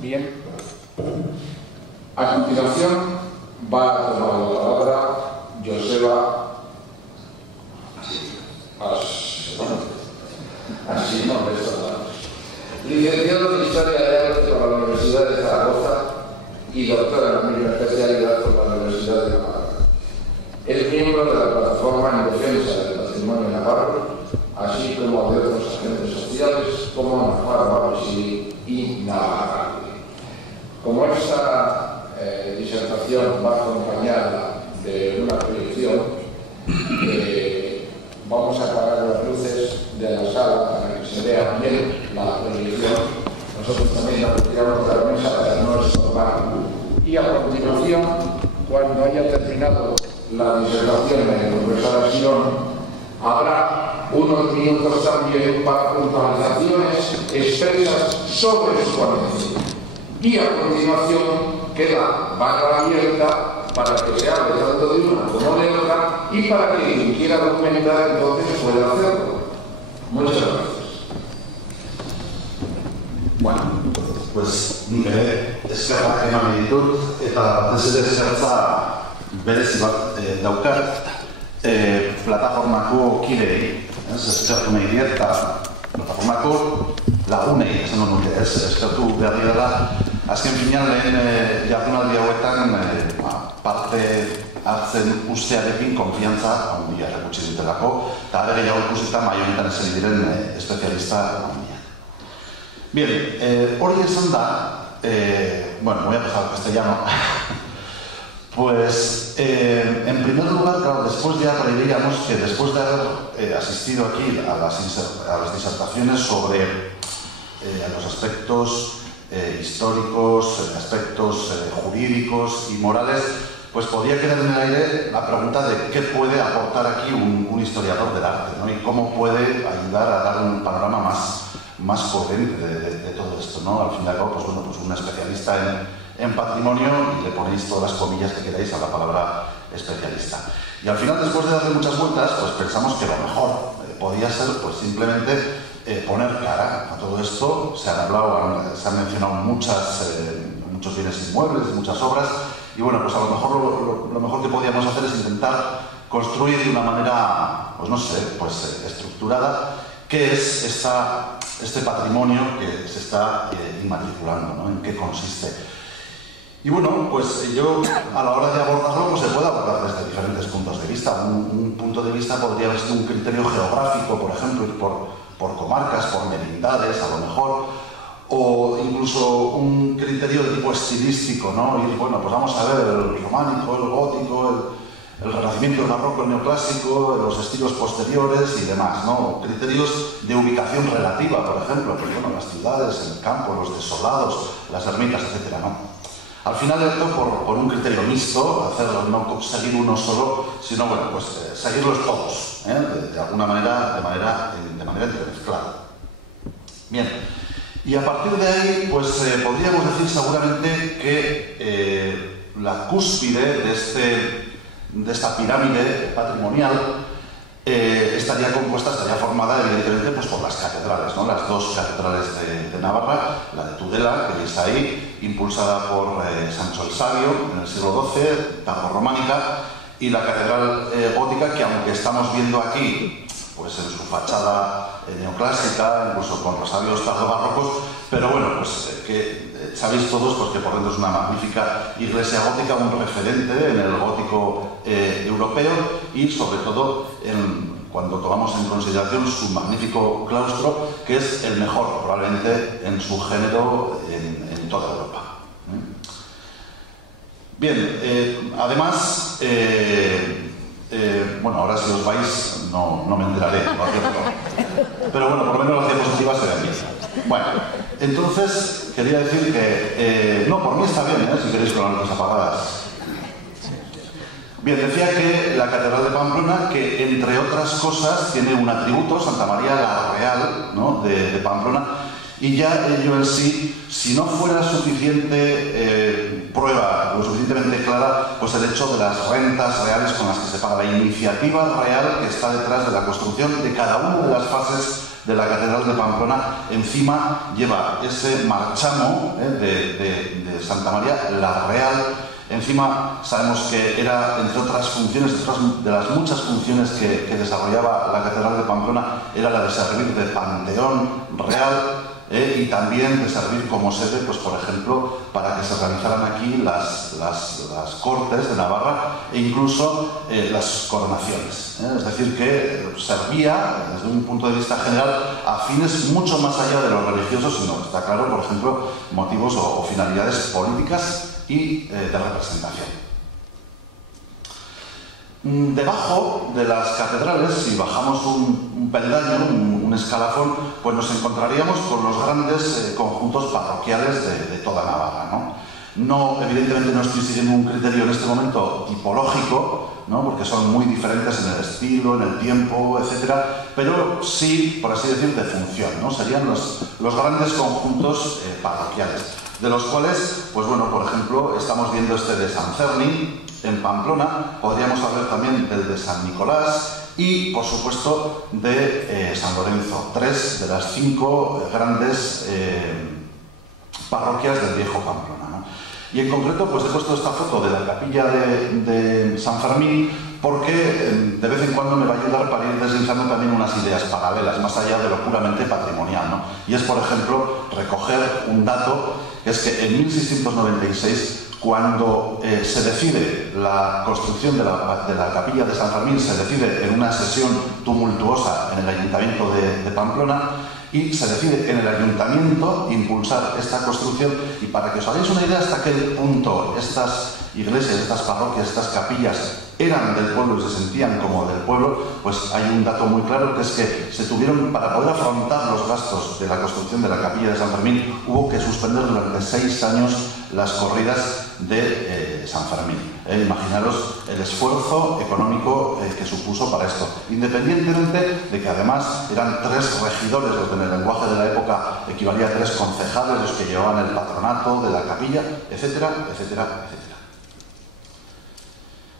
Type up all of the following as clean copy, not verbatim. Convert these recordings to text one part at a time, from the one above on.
Bien. A continuación va a tomar la palabra Joseba licenciado en Historia de Arte por la Universidad de Zaragoza y doctor en la misma especialidad por la Universidad de Navarra. Es miembro de la Plataforma en Defensa del Patrimonio Navarro, así como de otros agentes sociales como Navarra y Navarra. Como esta disertación va acompañada de una proyección, vamos a apagar las luces de la sala para que se vea bien la proyección. Nosotros también la retiramos de la mesa para no estorbar. Y a continuación, cuando haya terminado la disertación de la profesora Sion, habrá unos minutos también para puntualizaciones expresas sobre su ponencia. Y a continuación queda barra abierta para que se hable tanto de una como de otra y para que quien quiera documentar entonces pueda hacerlo. Muchas gracias. Bueno, pues nire eskerrak eman ditut eta batez ere eskertza berezi bat daukat plataformako kideei, eskertu nahi diet eta plataformako lagunei, esan nuke ez, eskertu behar dira azken finean lehen jardunaldi hauetan parte hartzen ustearekin konfiantza handia erakutsi dutelako eta are gehiago ikusita mahai honetan esan diren espezialista handia. Bien, hori esan da, bueno, voy a pasar al castellano. Pues, en primer lugar, claro, después ya preveíamos que después de haber asistido aquí a las disertaciones sobre los aspectos históricos, aspectos jurídicos y morales, pues podía quedar en el aire la pregunta de qué puede aportar aquí un historiador del arte, ¿no? Y cómo puede ayudar a dar un panorama más coherente de todo esto, ¿no? Al fin y al cabo, pues bueno, pues un especialista en patrimonio, y le ponéis todas las comillas que queráis a la palabra especialista. Y al final, después de darle muchas vueltas, pues pensamos que lo mejor podía ser pues simplemente poner cara a todo esto. Se han mencionado muchos bienes inmuebles, muchas obras, y bueno, pues a lo mejor lo mejor que podíamos hacer es intentar construir de una manera, pues no sé, pues estructurada, qué es este patrimonio que se está inmatriculando, ¿no? En qué consiste. Y bueno, pues yo a la hora de abordarlo, pues se puede abordar desde diferentes puntos de vista. Un punto de vista podría haber sido un criterio geográfico, por ejemplo, ir por comarcas, por merindades, a lo mejor, o incluso un criterio de tipo estilístico, ¿no? Y bueno, pues vamos a ver el románico, el gótico, el renacimiento, el barroco, el neoclásico, los estilos posteriores y demás, ¿no? Criterios de ubicación relativa, por ejemplo, pues bueno, las ciudades, el campo, los desolados, las ermitas, etcétera, ¿no? Al final he optado por un criterio mixto, hacerlo, no seguir uno solo, sino, bueno, pues seguirlos todos, de alguna manera, de manera entremezclada. Bien, y a partir de ahí, pues podríamos decir seguramente que la cúspide de esta pirámide patrimonial estaría formada evidentemente pues, por las catedrales, ¿no? Las dos catedrales de Navarra, la de Tudela, que veis ahí, impulsada por Sancho el Sabio en el siglo XII, tardorrománica, y la catedral gótica, que aunque estamos viendo aquí pues en su fachada neoclásica, incluso con rosarios tardobarrocos, pero bueno, pues que sabéis todos pues, que por dentro es una magnífica iglesia gótica, un referente en el gótico europeo y sobre todo cuando tomamos en consideración su magnífico claustro, que es el mejor probablemente en su género en toda Europa. Bien, además bueno, ahora si os vais no me enteraré, ¿no? Pero bueno, por lo menos las diapositivas se ven bien. Bueno, entonces quería decir que, no, por mí está bien, si queréis con las luces apagadas. Bien, decía que la Catedral de Pamplona, que entre otras cosas tiene un atributo, Santa María la Real, ¿no? de Pamplona, y ya ello en sí, si no fuera suficiente prueba, lo suficientemente clara, pues el hecho de las rentas reales con las que se paga, la iniciativa real que está detrás de la construcción de cada una de las fases de la Catedral de Pamplona, encima lleva ese marchamo de Santa María la Real. Encima sabemos que era, entre otras funciones, de las muchas funciones que desarrollaba la Catedral de Pamplona, era la de servir de panteón real y también de servir como sede, pues por ejemplo, para que se realizaran aquí las Cortes de Navarra e incluso las coronaciones. Es decir, que servía, desde un punto de vista general, a fines mucho más allá de los religiosos, sino, está claro, por ejemplo, motivos o finalidades políticas y de representación. Debajo de las catedrales, si bajamos un peldaño, un escalafón, pues nos encontraríamos con los grandes conjuntos parroquiales de toda Navarra, ¿no? Evidentemente no estoy siguiendo un criterio en este momento tipológico, ¿no? Porque son muy diferentes en el estilo, en el tiempo, etcétera, pero sí, por así decir, de función, ¿no? Serían los grandes conjuntos parroquiales, de los cuales, pues bueno, por ejemplo, estamos viendo este de San Fermín en Pamplona, podríamos hablar también del de San Nicolás y, por supuesto, de San Lorenzo, 3 de las 5 grandes parroquias del viejo Pamplona, ¿no? Y en concreto, pues he puesto esta foto de la capilla de San Fermín porque de vez en cuando me va a ayudar para ir deslizando también unas ideas paralelas, más allá de lo puramente patrimonial, ¿no? Y es, por ejemplo, recoger un dato, que es que en 1696, cuando se decide la construcción de la capilla de San Fermín, se decide en una sesión tumultuosa en el Ayuntamiento de Pamplona, y se decide en el Ayuntamiento impulsar esta construcción. Y para que os hagáis una idea hasta qué punto estas iglesias, estas parroquias, estas capillas eran del pueblo y se sentían como del pueblo, pues hay un dato muy claro, que es que se tuvieron, para poder afrontar los gastos de la construcción de la capilla de San Fermín, hubo que suspender durante 6 años las corridas de San Fermín. Imaginaros el esfuerzo económico que supuso para esto, independientemente de que además eran 3 regidores, los que en el lenguaje de la época equivalía a 3 concejales, los que llevaban el patronato de la capilla, etcétera, etcétera, etcétera.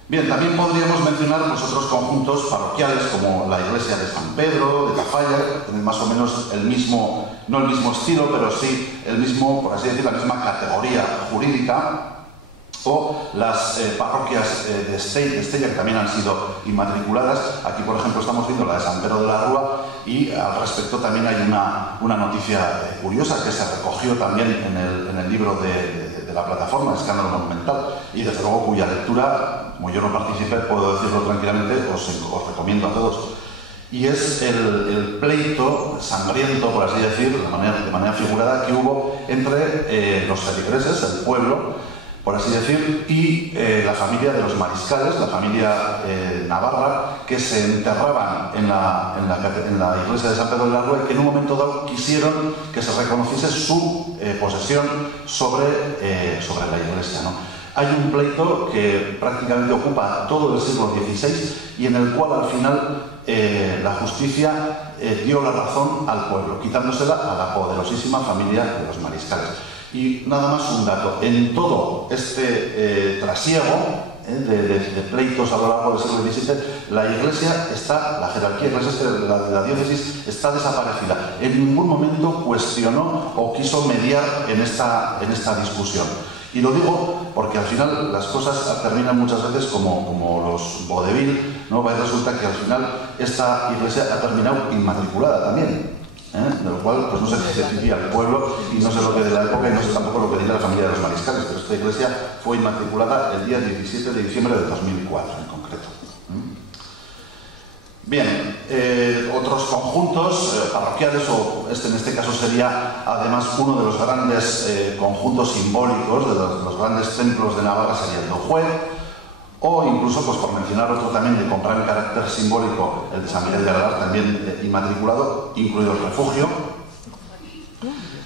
Bien, también podríamos mencionar otros conjuntos parroquiales como la iglesia de San Pedro, de Tafalla, tienen más o menos el mismo, no el mismo estilo, pero sí el mismo, por así decir, la misma categoría jurídica, o las parroquias de Estella, que también han sido inmatriculadas. Aquí, por ejemplo, estamos viendo la de San Pedro de la Rúa, y al respecto también hay una noticia curiosa que se recogió también en el libro de la plataforma Escándalo Monumental, y desde luego cuya lectura, como yo no participé, puedo decirlo tranquilamente, os recomiendo a todos. Y es el pleito sangriento, por así decir, de manera figurada, que hubo entre los feligreses, el pueblo, por así decir, y la familia de los mariscales, la familia navarra, que se enterraban en la iglesia de San Pedro de la Rúa, y que en un momento dado quisieron que se reconociese su posesión sobre la iglesia, ¿no? Hay un pleito que prácticamente ocupa todo el siglo XVI y en el cual al final la justicia dio la razón al pueblo, quitándosela a la poderosísima familia de los mariscales. Y nada más un dato, en todo este trasiego de pleitos a lo largo del siglo XVII, la iglesia está, la jerarquía eclesiástica de la diócesis está desaparecida. En ningún momento cuestionó o quiso mediar en esta discusión. Y lo digo porque al final las cosas terminan muchas veces como los vodevil, ¿no? Resulta que al final esta iglesia ha terminado inmatriculada también. De lo cual, pues no sé qué decía el pueblo y no sé lo que de la época y no sé tampoco lo que diría la familia de los mariscales, pero esta iglesia fue inmatriculada el día 17 de diciembre de 2004 en concreto. Bien, otros conjuntos parroquiales, o en este caso sería además uno de los grandes conjuntos simbólicos, de los grandes templos de Navarra, sería el Dojue, o incluso, pues por mencionar otro también de comprar en carácter simbólico, el de San Miguel de Alar, también inmatriculado, incluido el refugio.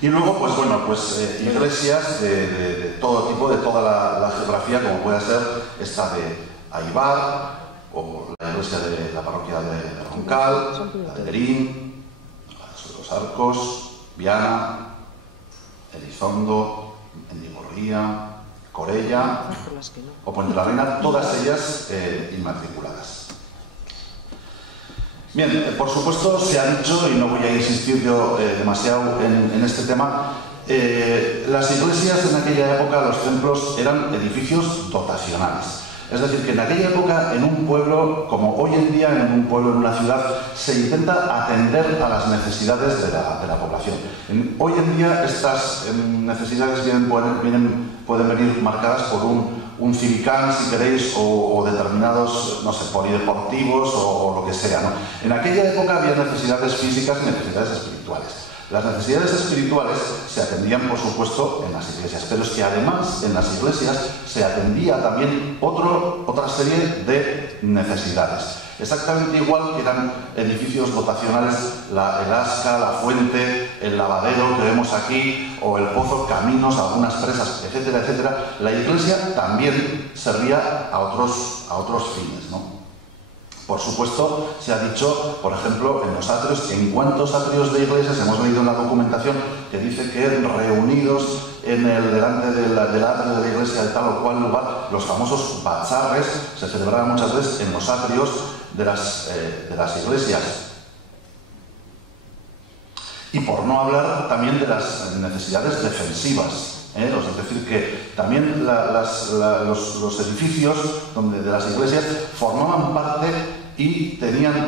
Y luego, pues bueno, pues iglesias de todo tipo, de toda la geografía, como puede ser esta de Aibar, o la iglesia de la parroquia de Roncal, la de Berín, Los Arcos, Viana, Elizondo, Mendigorría, Corella o Puente la Reina, todas ellas inmatriculadas. Bien, por supuesto se ha dicho, y no voy a insistir yo demasiado en este tema, las iglesias en aquella época, los templos, eran edificios dotacionales. Es decir, que en aquella época, en un pueblo, como hoy en día en un pueblo, en una ciudad, se intenta atender a las necesidades de la población. Hoy en día estas necesidades pueden venir marcadas por un civicán, si queréis, o determinados, no sé, polideportivos o lo que sea, ¿no? En aquella época había necesidades físicas y necesidades espirituales. Las necesidades espirituales se atendían, por supuesto, en las iglesias, pero es que además en las iglesias se atendía también otra serie de necesidades. Exactamente igual que eran edificios dotacionales, el Asca, la fuente, el lavadero que vemos aquí, o el pozo, caminos, algunas presas, etcétera, etcétera. La iglesia también servía a otros fines, ¿no? Por supuesto, se ha dicho, por ejemplo, en los atrios, en cuántos atrios de iglesias hemos leído en la documentación que dice que reunidos delante del atrio de la iglesia de tal o cual lugar, los famosos bazarres se celebraban muchas veces en los atrios de las iglesias. Y por no hablar también de las necesidades defensivas. Es decir, que también los edificios de las iglesias formaban parte y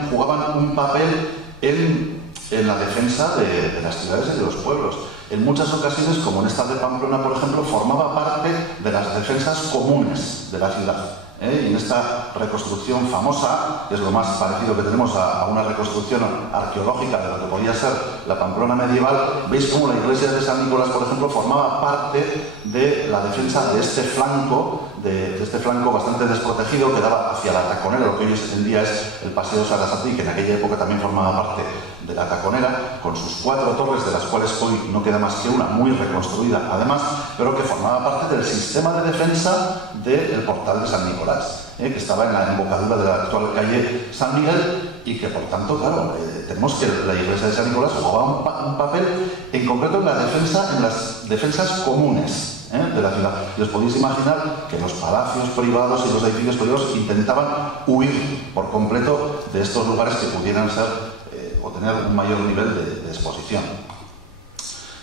jugaban un papel en la defensa de las ciudades y de los pueblos. En muchas ocasiones, como en esta de Pamplona, por ejemplo, formaba parte de las defensas comunes de la ciudad. Y en esta reconstrucción famosa, que es lo más parecido que tenemos a una reconstrucción arqueológica de lo que podía ser la Pamplona medieval, veis cómo la iglesia de San Nicolás, por ejemplo, formaba parte de la defensa de este flanco bastante desprotegido que daba hacia la Taconera, lo que hoy en día es el Paseo Sarasatí, que en aquella época también formaba parte de la Taconera, con sus 4 torres, de las cuales hoy no queda más que una, muy reconstruida además, pero que formaba parte del sistema de defensa del portal de San Nicolás, que estaba en la embocadura de la actual calle San Miguel, y que por tanto, claro, tenemos que la iglesia de San Nicolás jugaba un papel en concreto en las defensas comunes de la ciudad. Y os podéis imaginar que los palacios privados y los edificios privados intentaban huir por completo de estos lugares que pudieran ser o tener un mayor nivel de exposición.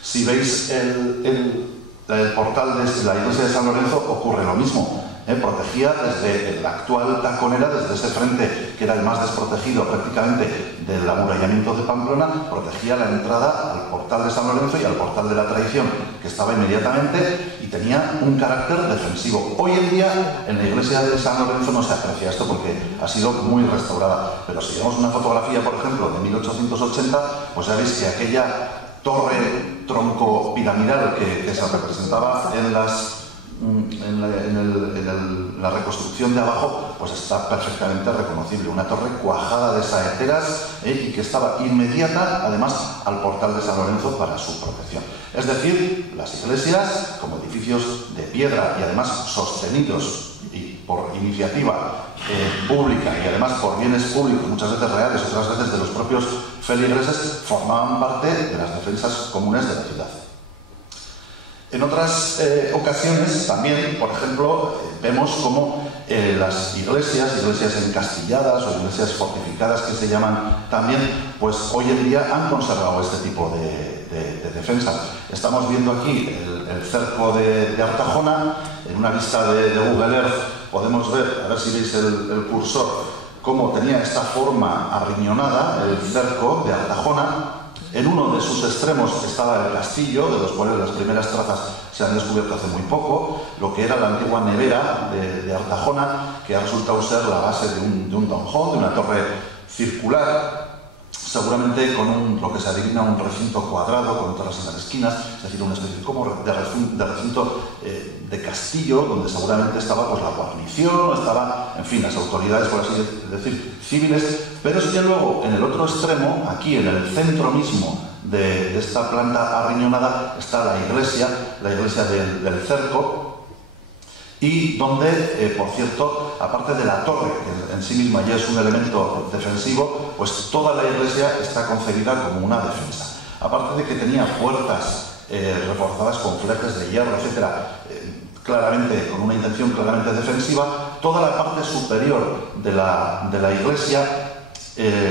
Si veis el portal de la iglesia de San Lorenzo, ocurre lo mismo. Protegía desde la actual Taconera, desde ese frente que era el más desprotegido prácticamente del amurallamiento de Pamplona, protegía la entrada al portal de San Lorenzo y al portal de la Traición, que estaba inmediatamente, y tenía un carácter defensivo. Hoy en día en la iglesia de San Lorenzo no se aprecia esto porque ha sido muy restaurada, pero si vemos una fotografía, por ejemplo, de 1880, pues ya veis que aquella torre tronco piramidal que se representaba en la reconstrucción de abajo, pues está perfectamente reconocible. Una torre cuajada de saeteras y que estaba inmediata, además, al portal de San Lorenzo para su protección. Es decir, las iglesias, como edificios de piedra y además sostenidos y por iniciativa pública y además por bienes públicos, muchas veces reales, otras veces de los propios feligreses, formaban parte de las defensas comunes de la ciudad. En otras ocasiones también, por ejemplo, vemos como las iglesias encastilladas o iglesias fortificadas que se llaman también, pues hoy en día han conservado este tipo de defensa. Estamos viendo aquí el cerco de Artajona. En una vista de Google Earth podemos ver, a ver si veis el cursor, cómo tenía esta forma arriñonada el cerco de Artajona. En uno de sus extremos estaba el castillo, de los cuales las primeras trazas se han descubierto hace muy poco, lo que era la antigua nevera de Artajona, que ha resultado ser la base de un donjón, de una torre circular. seguramente con lo que se adivina un recinto cuadrado con todas las esquinas, es decir, una especie como de recinto de castillo, donde seguramente estaba pues, la guarnición, estaba, en fin, las autoridades, por así decir, civiles, pero es que luego, en el otro extremo, aquí en el centro mismo de esta planta arriñonada, está la iglesia del cerco, y donde, por cierto, aparte de la torre, que en sí misma ya es un elemento defensivo, pues toda la iglesia está concebida como una defensa. Aparte de que tenía puertas reforzadas con fletes de hierro, etcétera, claramente, con una intención claramente defensiva, toda la parte superior de la iglesia,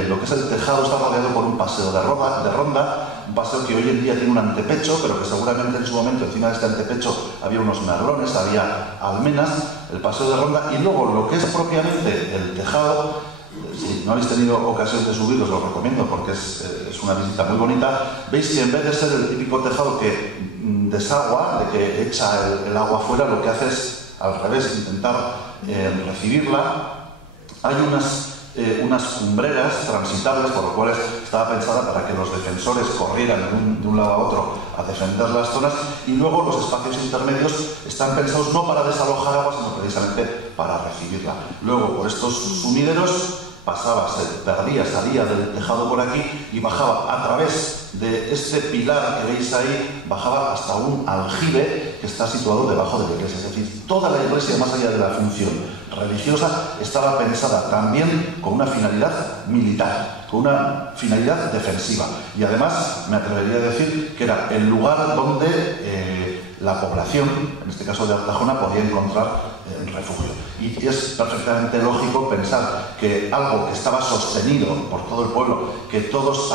lo que es el tejado, está rodeado por un paseo de ronda, un paseo que hoy en día tiene un antepecho, pero que seguramente en su momento encima de este antepecho había unos merlones, había almenas, el paseo de ronda, y luego lo que es propiamente el tejado, si no habéis tenido ocasión de subir, os lo recomiendo porque es una visita muy bonita. Veis que en vez de ser el típico tejado que desagua, de que echa el agua fuera, lo que hace es al revés, intentar recibirla. Hay unas cumbreras transitables, por lo cual estaba pensada para que los defensores corrieran de un lado a otro a defender las zonas, y luego los espacios intermedios están pensados no para desalojar agua, sino precisamente para recibirla. Luego, por estos sumideros pasaba, se perdía, salía del tejado por aquí y bajaba a través de este pilar que veis ahí, bajaba hasta un aljibe que está situado debajo de la iglesia. Es decir, toda la iglesia, más allá de la función religiosa, estaba pensada también con una finalidad militar, con una finalidad defensiva. Y además, me atrevería a decir que era el lugar donde la población, en este caso de Artajona, podía encontrar refugio. Y es perfectamente lógico pensar que algo que estaba sostenido por todo el pueblo, que todos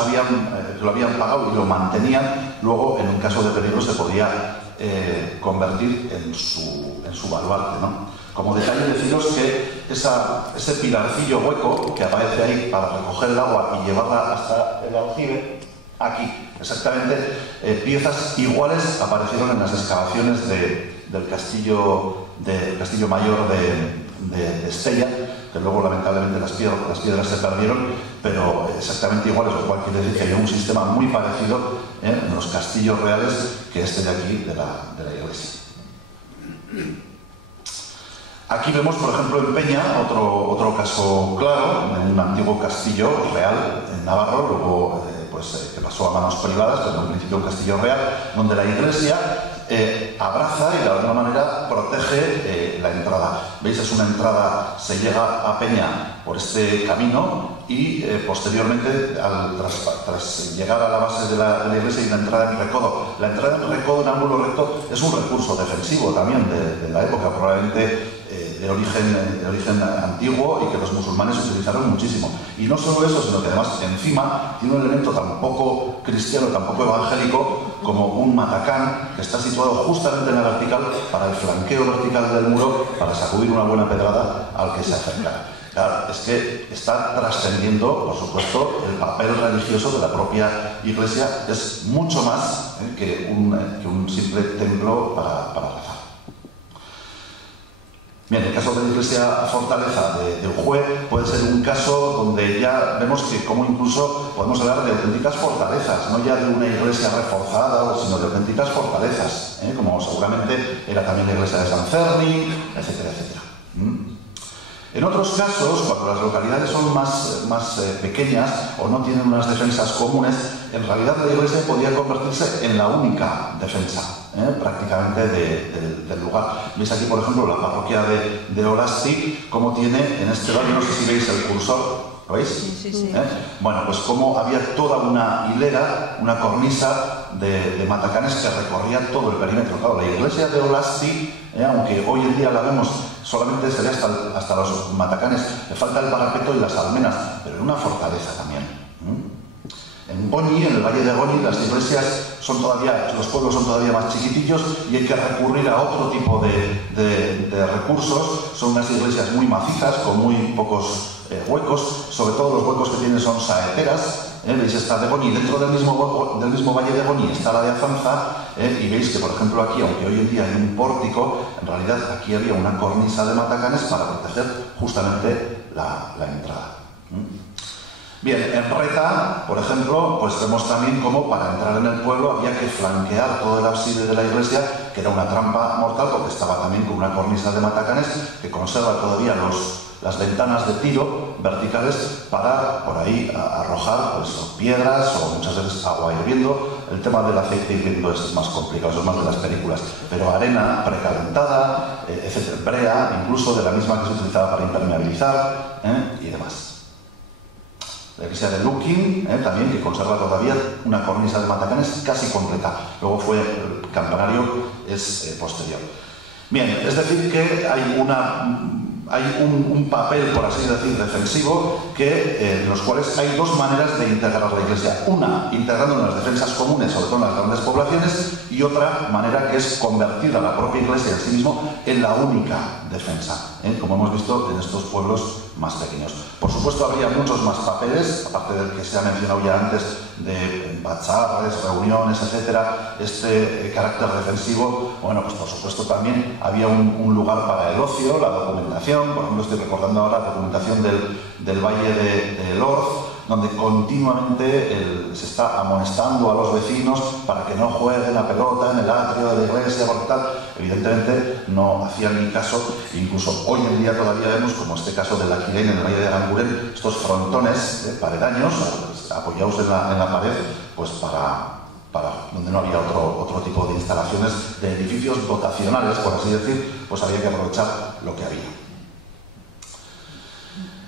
lo habían pagado y lo mantenían, luego en un caso de peligro se podía convertir en su baluarte, ¿no? Como detalle, deciros que ese pilarcillo hueco que aparece ahí para recoger el agua y llevarla hasta el aljibe, aquí, exactamente, piezas iguales aparecieron en las excavaciones del castillo mayor de Estella, que luego lamentablemente las piedras se perdieron, pero exactamente iguales, lo cual quiere decir que hay un sistema muy parecido en los castillos reales que este de aquí, de la iglesia. Aquí vemos, por ejemplo, en Peña, otro caso claro, en un antiguo castillo real en Navarro, luego que pasó a manos privadas, pero en principio un castillo real, donde la iglesia abraza y de alguna manera protege la entrada. ¿Veis? Es una entrada, se llega a Peña por este camino y posteriormente, tras llegar a la base de la iglesia, hay una entrada en recodo. La entrada en recodo, en ángulo recto, es un recurso defensivo también de la época, probablemente de origen antiguo, y que los musulmanes utilizaron muchísimo. Y no solo eso, sino que además encima tiene un elemento tan poco cristiano, tan poco evangélico, como un matacán que está situado justamente en la vertical para el flanqueo vertical del muro, para sacudir una buena pedrada al que se acerca. Claro, es que está trascendiendo, por supuesto, el papel religioso de la propia iglesia. Es mucho más que un simple templo para rezar. Bien, el caso de la iglesia fortaleza de Ujue puede ser un caso donde ya vemos que como incluso podemos hablar de auténticas fortalezas, no ya de una iglesia reforzada, sino de auténticas fortalezas, como seguramente era también la iglesia de San Ferni, etcétera, etcétera. En otros casos, cuando las localidades son más pequeñas o no tienen unas defensas comunes, en realidad la iglesia podía convertirse en la única defensa prácticamente del lugar. Veis aquí, por ejemplo, la parroquia de Orasti, como tiene en este barrio, no sé si veis el cursor, ¿lo veis? Sí. Bueno, pues como había toda una hilera, una cornisa de matacanes que recorría todo el perímetro. Claro, la iglesia de Orasti, aunque hoy en día la vemos solamente se ve hasta los matacanes, le falta el parapeto y las almenas, pero era una fortaleza también. En Goñi, en el valle de Goñi, las iglesias los pueblos son todavía más chiquitillos y hay que recurrir a otro tipo de recursos. Son unas iglesias muy macizas, con muy pocos huecos, sobre todo los huecos que tienen son saeteras. Veis esta de Goñi, dentro del mismo valle de Goñi está la de Azanza, y veis que, por ejemplo, aquí, aunque hoy en día hay un pórtico, en realidad aquí había una cornisa de matacanes para proteger justamente la entrada. Bien, en Reta, por ejemplo, pues vemos también cómo para entrar en el pueblo había que flanquear todo el ábside de la iglesia, que era una trampa mortal porque estaba también con una cornisa de matacanes que conserva todavía las ventanas de tiro verticales para por ahí arrojar pues, piedras o muchas veces agua hirviendo. El tema del aceite hirviendo es más complicado, eso es más de las películas, pero arena precalentada, etcétera, brea, incluso de la misma que se utilizaba para impermeabilizar y demás. La iglesia de Luquín, también, que conserva todavía una cornisa de matacanes casi completa. Luego el campanario es posterior. Bien, es decir que hay un papel, por así decir, defensivo, en los cuales hay dos maneras de integrar la iglesia. Una, integrando en las defensas comunes, sobre todo en las grandes poblaciones, y otra manera que es convertir a la propia iglesia en sí mismo en la única defensa, como hemos visto en estos pueblos más pequeños. Por supuesto, habría muchos más papeles, aparte del que se ha mencionado ya antes, de bazares, reuniones, etcétera. Este carácter defensivo, bueno, pues por supuesto también había un lugar para el ocio, la documentación. Por ejemplo, estoy recordando ahora la documentación del Valle de Lorz, donde continuamente se está amonestando a los vecinos para que no jueguen a pelota en el atrio de la iglesia, porque tal. Evidentemente no hacían ni caso. Incluso hoy en día todavía vemos, como este caso de la Quirén en el Valle de Aranguren, estos frontones paredaños apoyados en la pared, pues para donde no había otro tipo de instalaciones de edificios dotacionales, por así decir, pues había que aprovechar lo que había.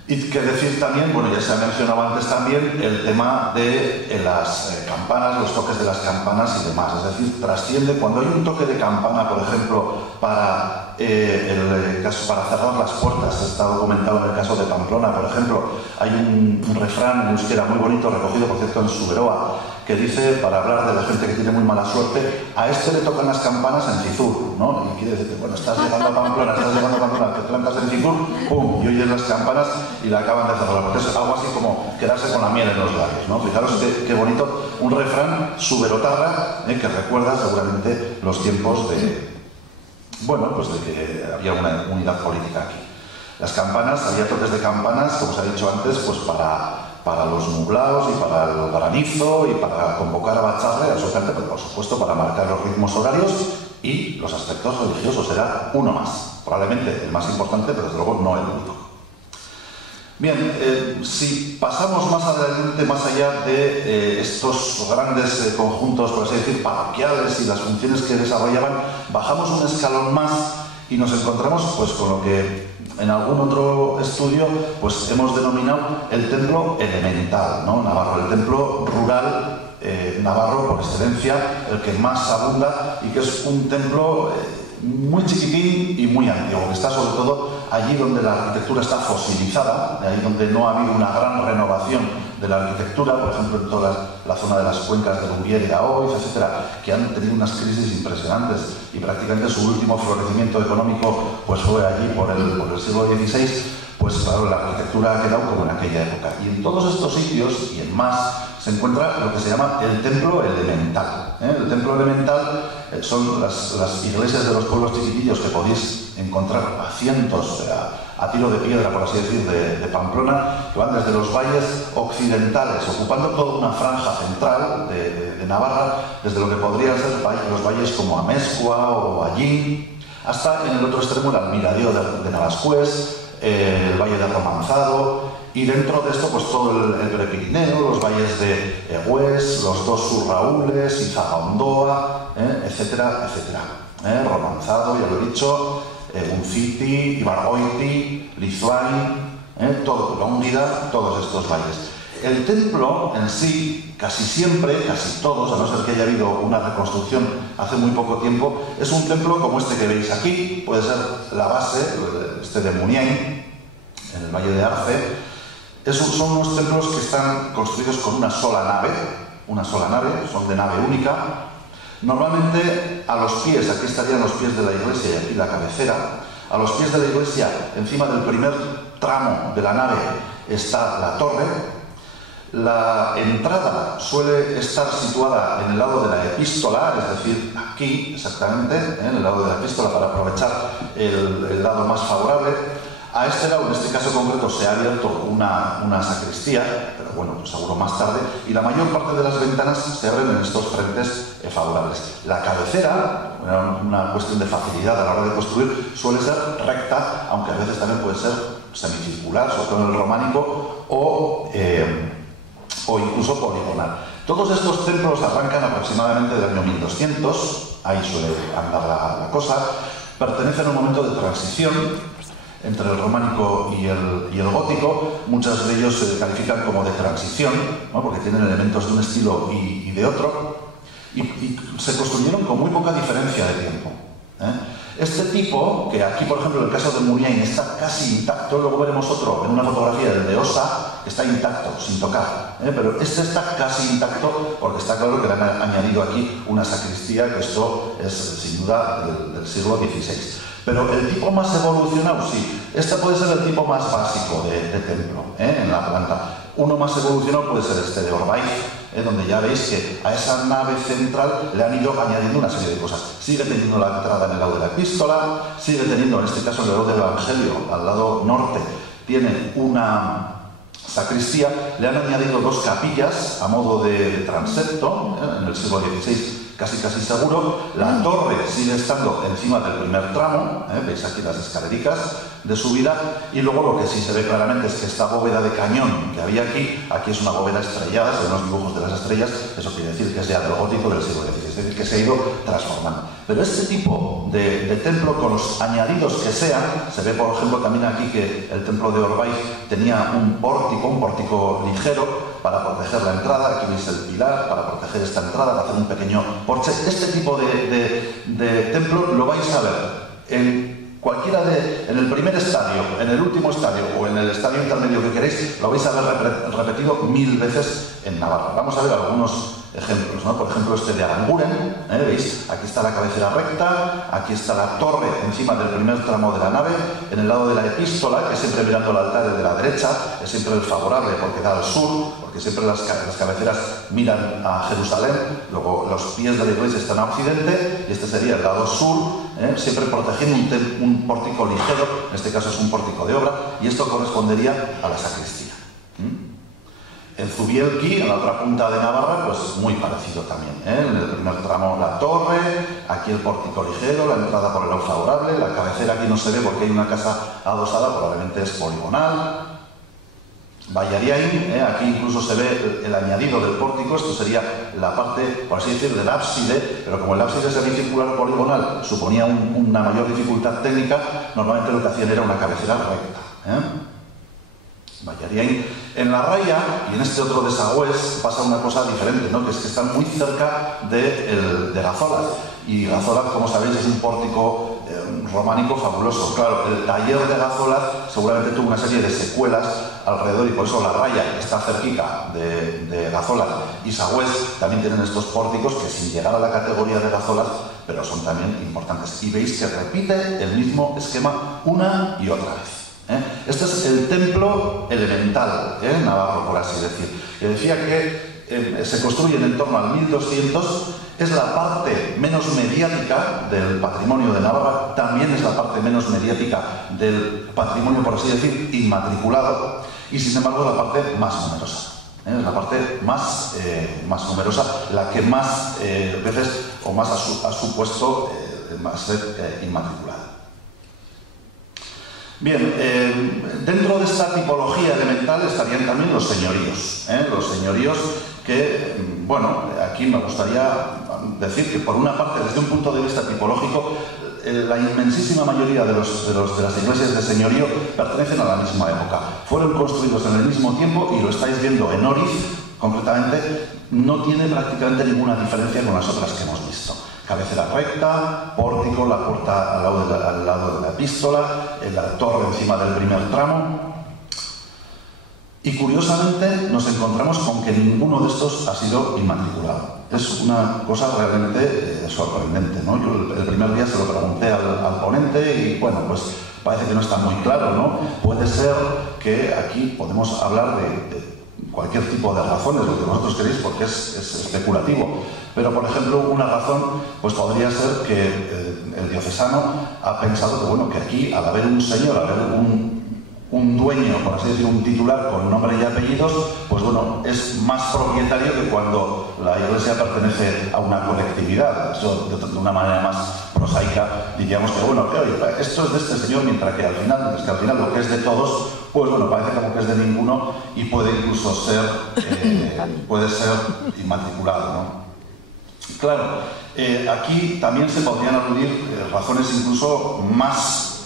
Y que decir también, bueno, ya se ha mencionado antes también, el tema de las campanas, los toques de las campanas y demás. Es decir, trasciende cuando hay un toque de campana, por ejemplo, para cerrar las puertas. Está documentado en el caso de Pamplona, por ejemplo. Hay un refrán en euskera muy bonito, recogido, por cierto, en Suberoa, que dice, para hablar de la gente que tiene muy mala suerte, a este le tocan las campanas en Cizur, ¿no? Y quiere decir que, bueno, estás llegando a Pamplona, te plantas en Cizur, ¡pum!, y oyes las campanas y la acaban de cerrar. Porque es algo así como quedarse con la miel en los labios, ¿no? Fijaros qué bonito, un refrán suberotarra, que recuerda seguramente los tiempos bueno, pues de que había una unidad política aquí. Las campanas, había toques de campanas, como os he dicho antes, pues para los nublados y para el granizo y para convocar a Bacharre, absolutamente, pero por supuesto para marcar los ritmos horarios y los aspectos religiosos. Era uno más, probablemente el más importante, pero desde luego no el único. Bien, si pasamos más adelante, más allá de estos grandes conjuntos, por así decir, parroquiales y las funciones que desarrollaban, bajamos un escalón más y nos encontramos pues con lo que en algún otro estudio pues hemos denominado el templo elemental, ¿no? Navarro, el templo rural navarro por excelencia, el que más abunda y que es un templo muy chiquitín y muy antiguo, que está sobre todo allí donde la arquitectura está fosilizada, ahí donde no ha habido una gran renovación de la arquitectura, por ejemplo en toda la zona de las cuencas de Lumbier y Aoiz, etcétera, que han tenido unas crisis impresionantes y prácticamente su último florecimiento económico pues fue allí por el siglo XVI. Pues claro, la arquitectura ha quedado como en aquella época. Y en todos estos sitios y en más se encuentra lo que se llama el templo elemental. El templo elemental son las iglesias de los pueblos chiquitillos que podéis encontrar a cientos, a tiro de piedra, por así decir, de Pamplona, que van desde los valles occidentales, ocupando toda una franja central de Navarra, desde lo que podrían ser los valles como Amezcua o Allín, hasta en el otro extremo el almiradío de Navascués, el valle de Romanzado, y dentro de esto pues todo el Prepirineo, los valles de Egüés, los dos Surraúles, Izagaondoa, etcétera, etcétera. Romanzado, ya lo he dicho, Unciti, Ibargoiti, Lizuain, Lónguida, todos estos valles. El templo en sí, casi siempre, casi todos, a no ser que haya habido una reconstrucción hace muy poco tiempo, es un templo como este que veis aquí, puede ser la base, este de Muniain, en el Valle de Arce. Son unos templos que están construidos con una sola nave, son de nave única. Normalmente a los pies, aquí estarían los pies de la iglesia y aquí la cabecera, a los pies de la iglesia, encima del primer tramo de la nave, está la torre. La entrada suele estar situada en el lado de la epístola, es decir, aquí exactamente, en el lado de la epístola, para aprovechar el lado más favorable. A este lado, en este caso concreto, se ha abierto una sacristía, pero bueno, pues seguro más tarde, y la mayor parte de las ventanas se abren en estos frentes favorables. La cabecera, una cuestión de facilidad a la hora de construir, suele ser recta, aunque a veces también puede ser semicircular, sobre todo en el románico, o incluso poligonal. Todos estos templos arrancan aproximadamente del año 1200, ahí suele andar la cosa, pertenecen a un momento de transición entre el románico y el gótico. Muchos de ellos se califican como de transición, ¿no? Porque tienen elementos de un estilo y de otro, y se construyeron con muy poca diferencia de tiempo. Este tipo, que aquí por ejemplo en el caso de Muniain está casi intacto, luego veremos otro en una fotografía del de Osa, que está intacto, sin tocar, pero este está casi intacto porque está claro que le han añadido aquí una sacristía, que esto es sin duda del siglo XVI. Pero el tipo más evolucionado, sí, este puede ser el tipo más básico de templo en la planta. Uno más evolucionado puede ser este de Orbaiz, donde ya veis que a esa nave central le han ido añadiendo una serie de cosas. Sigue teniendo la entrada en el lado de la epístola, sigue teniendo, en este caso, en el lado del Evangelio, al lado norte, tiene una sacristía, le han añadido dos capillas a modo de transepto, en el siglo XVI, casi seguro. La torre sigue estando encima del primer tramo, veis aquí las escalericas de subida, y luego lo que sí se ve claramente es que esta bóveda de cañón que había aquí es una bóveda estrellada, se ven los dibujos de las estrellas, eso quiere decir que es ya del gótico del siglo XVI, es decir, que se ha ido transformando. Pero este tipo de templo, con los añadidos que sean, se ve por ejemplo también aquí que el templo de Orbaiz tenía un pórtico ligero para proteger la entrada. Aquí veis el pilar para proteger esta entrada, para hacer un pequeño porche. Este tipo de templo lo vais a ver en cualquiera en el primer estadio, en el último estadio o en el estadio intermedio que queréis, lo vais a ver repetido 1000 veces en Navarra. Vamos a ver algunos ejemplos, ¿no? Por ejemplo, este de Aranguren, ¿veis? Aquí está la cabecera recta, aquí está la torre encima del primer tramo de la nave, en el lado de la epístola, que siempre mirando al altar es de la derecha, es siempre el favorable porque da al sur, porque siempre las cabeceras miran a Jerusalén, luego los pies de la iglesia están a occidente, y este sería el lado sur, siempre protegiendo un pórtico ligero, en este caso es un pórtico de obra, y esto correspondería a la sacristía. En Zubielki, en la otra punta de Navarra, pues muy parecido también. En el primer tramo la torre, aquí el pórtico ligero, la entrada por el lado favorable, la cabecera aquí no se ve porque hay una casa adosada, probablemente es poligonal. Vallariain, aquí incluso se ve el añadido del pórtico, esto sería la parte, por así decir, del ábside, pero como el ábside semicircular poligonal suponía una mayor dificultad técnica, normalmente lo que hacían era una cabecera recta. Vallariain. En la raya y en este otro desagüés pasa una cosa diferente, ¿no? Que es que están muy cerca de Gazolas, y Gazolas, como sabéis, es un pórtico románico fabuloso. Claro, el taller de Gazolas seguramente tuvo una serie de secuelas alrededor, y por eso la raya está cerquita de Gazolas, y Sagüés también tienen estos pórticos que, sin llegar a la categoría de Gazolas, pero son también importantes. Y veis que repite el mismo esquema una y otra vez. Este es el templo elemental navarro, por así decir. Que decía que se construyen en torno al 1200, es la parte menos mediática del patrimonio de Navarra, también es la parte menos mediática del patrimonio, por así decir, inmatriculado, y sin embargo es la parte más numerosa. Es la parte más numerosa, la que más veces o más ha supuesto más ser inmatriculada. Bien, dentro de esta tipología elemental estarían también los señoríos. Los señoríos que, bueno, aquí me gustaría decir que por una parte, desde un punto de vista tipológico, la inmensísima mayoría de las iglesias de señorío pertenecen a la misma época. Fueron construidos en el mismo tiempo, y lo estáis viendo en Oriz, concretamente, no tiene prácticamente ninguna diferencia con las otras que hemos visto. Cabecera recta, pórtico, la puerta al lado de la epístola, la torre encima del primer tramo. Y curiosamente nos encontramos con que ninguno de estos ha sido inmatriculado. Es una cosa realmente sorprendente, ¿no? Yo el primer día se lo pregunté al ponente y, bueno, pues parece que no está muy claro, ¿no? Puede ser que aquí podemos hablar de cualquier tipo de razones, lo que vosotros queréis, porque es especulativo. Pero, por ejemplo, una razón pues podría ser que el diocesano ha pensado que, bueno, que aquí, al haber un señor, al haber un un dueño, por así decirlo, un titular con nombre y apellidos, pues bueno, es más propietario que cuando la Iglesia pertenece a una colectividad. Eso, de una manera más prosaica, diríamos que bueno, que oye, esto es de este señor, mientras que al final lo que es de todos, pues bueno, parece como que es de ninguno y puede incluso ser, puede ser inmatriculado, ¿no? Claro, aquí también se podrían aludir razones incluso más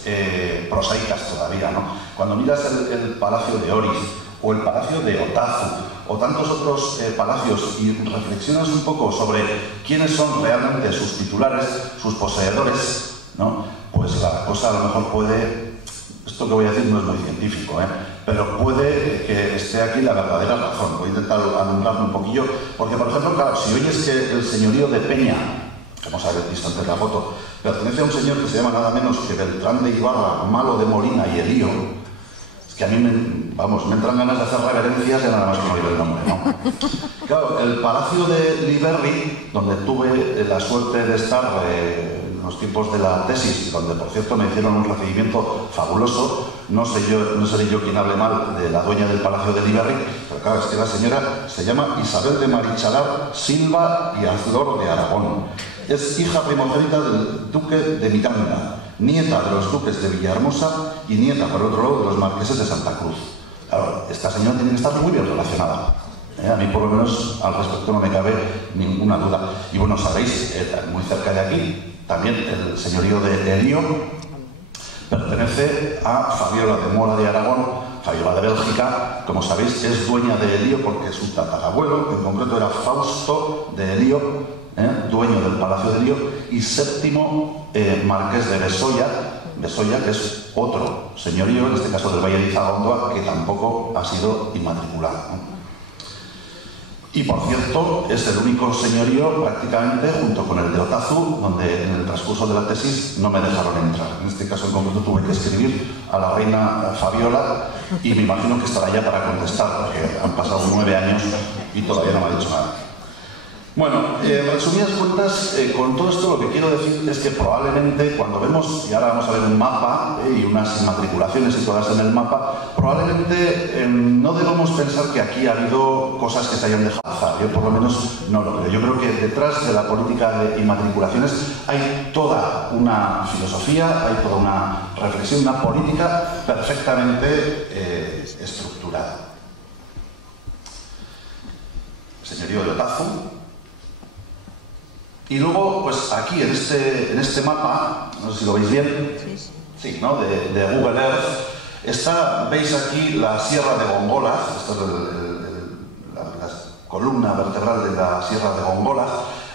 prosaicas todavía, ¿no? Cuando miras el Palacio de Oris o el Palacio de Otazu o tantos otros palacios y reflexionas un poco sobre quiénes son realmente sus titulares, sus poseedores, ¿no? Pues la cosa a lo mejor puede, esto que voy a decir no es muy científico, pero puede que esté aquí la verdadera razón. Voy a intentar alumbrarme un poquillo, porque por ejemplo, claro, si oyes que el señorío de Peña, que vamos a ver visto antes la foto, pertenece a un señor que se llama nada menos que Beltrán de Ibarra, Malo de Molina y Elío, es que a mí me entran ganas de hacer reverencias y nada más que no oír el nombre, ¿no? Claro, el Palacio de Liberri, donde tuve la suerte de estar en los tiempos de la tesis, donde por cierto me hicieron un recibimiento fabuloso, no seré yo quien hable mal de la dueña del Palacio de Liberri, pero claro, es que la señora se llama Isabel de Marichalar Silva y Azlor de Aragón. Es hija primogénita del duque de Miranda, nieta de los duques de Villahermosa y nieta, por otro lado, de los marqueses de Santa Cruz. Claro, esta señora tiene que estar muy bien relacionada. A mí, por lo menos, al respecto no me cabe ninguna duda. Y bueno, sabéis, muy cerca de aquí, también el señorío de Elío pertenece a Fabiola de Mora de Aragón, Fabiola de Bélgica. Como sabéis, es dueña de Elío porque su tatarabuelo, en concreto era Fausto de Elío, dueño del Palacio de Elío, y séptimo marqués de Besoya, que es otro señorío, en este caso del Valle de Izagondua, que tampoco ha sido inmatriculado, ¿no? Y por cierto, es el único señorío prácticamente, junto con el de Otazu, donde en el transcurso de la tesis no me dejaron entrar. En este caso en concreto tuve que escribir a la reina Fabiola y me imagino que estará ya para contestar, porque han pasado 9 años y todavía no me ha dicho nada. Bueno, en resumidas cuentas, con todo esto lo que quiero decir es que probablemente cuando vemos, y ahora vamos a ver un mapa y unas inmatriculaciones y todas en el mapa, probablemente no debemos pensar que aquí ha habido cosas que se hayan dejado azar. Yo por lo menos no lo creo. Yo creo que detrás de la política de inmatriculaciones hay toda una filosofía, hay toda una reflexión, una política perfectamente estructurada. Señorío de Otazu. Y luego, pues aquí en este mapa, no sé si lo veis bien, sí, ¿no? de Google Earth, veis aquí la Sierra de Gongola, esta es la columna vertebral de la Sierra de Gongola.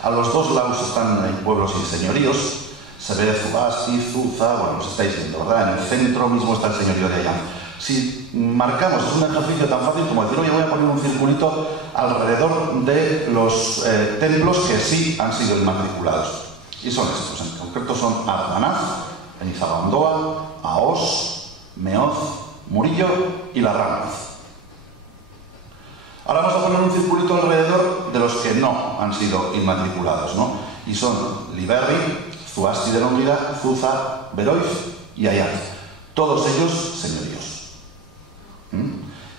A los dos lados están pueblos y señoríos, se ve Zubasti, Zuza, bueno, os estáis viendo, ¿verdad? En el centro mismo está el señorío de Ayán. Si marcamos, es un ejercicio tan fácil como decir, oye, voy a poner un circulito alrededor de los templos que sí han sido inmatriculados. Y son estos, en concreto son Ardanaz, en Izagondua, Aos, Meoz, Murillo y Larrámez. Ahora vamos a poner un circulito alrededor de los que no han sido inmatriculados, ¿no? Y son Liberri, Zuasti de Lóngrida, Zuza, Beroiz y Ayán. Todos ellos señoríos.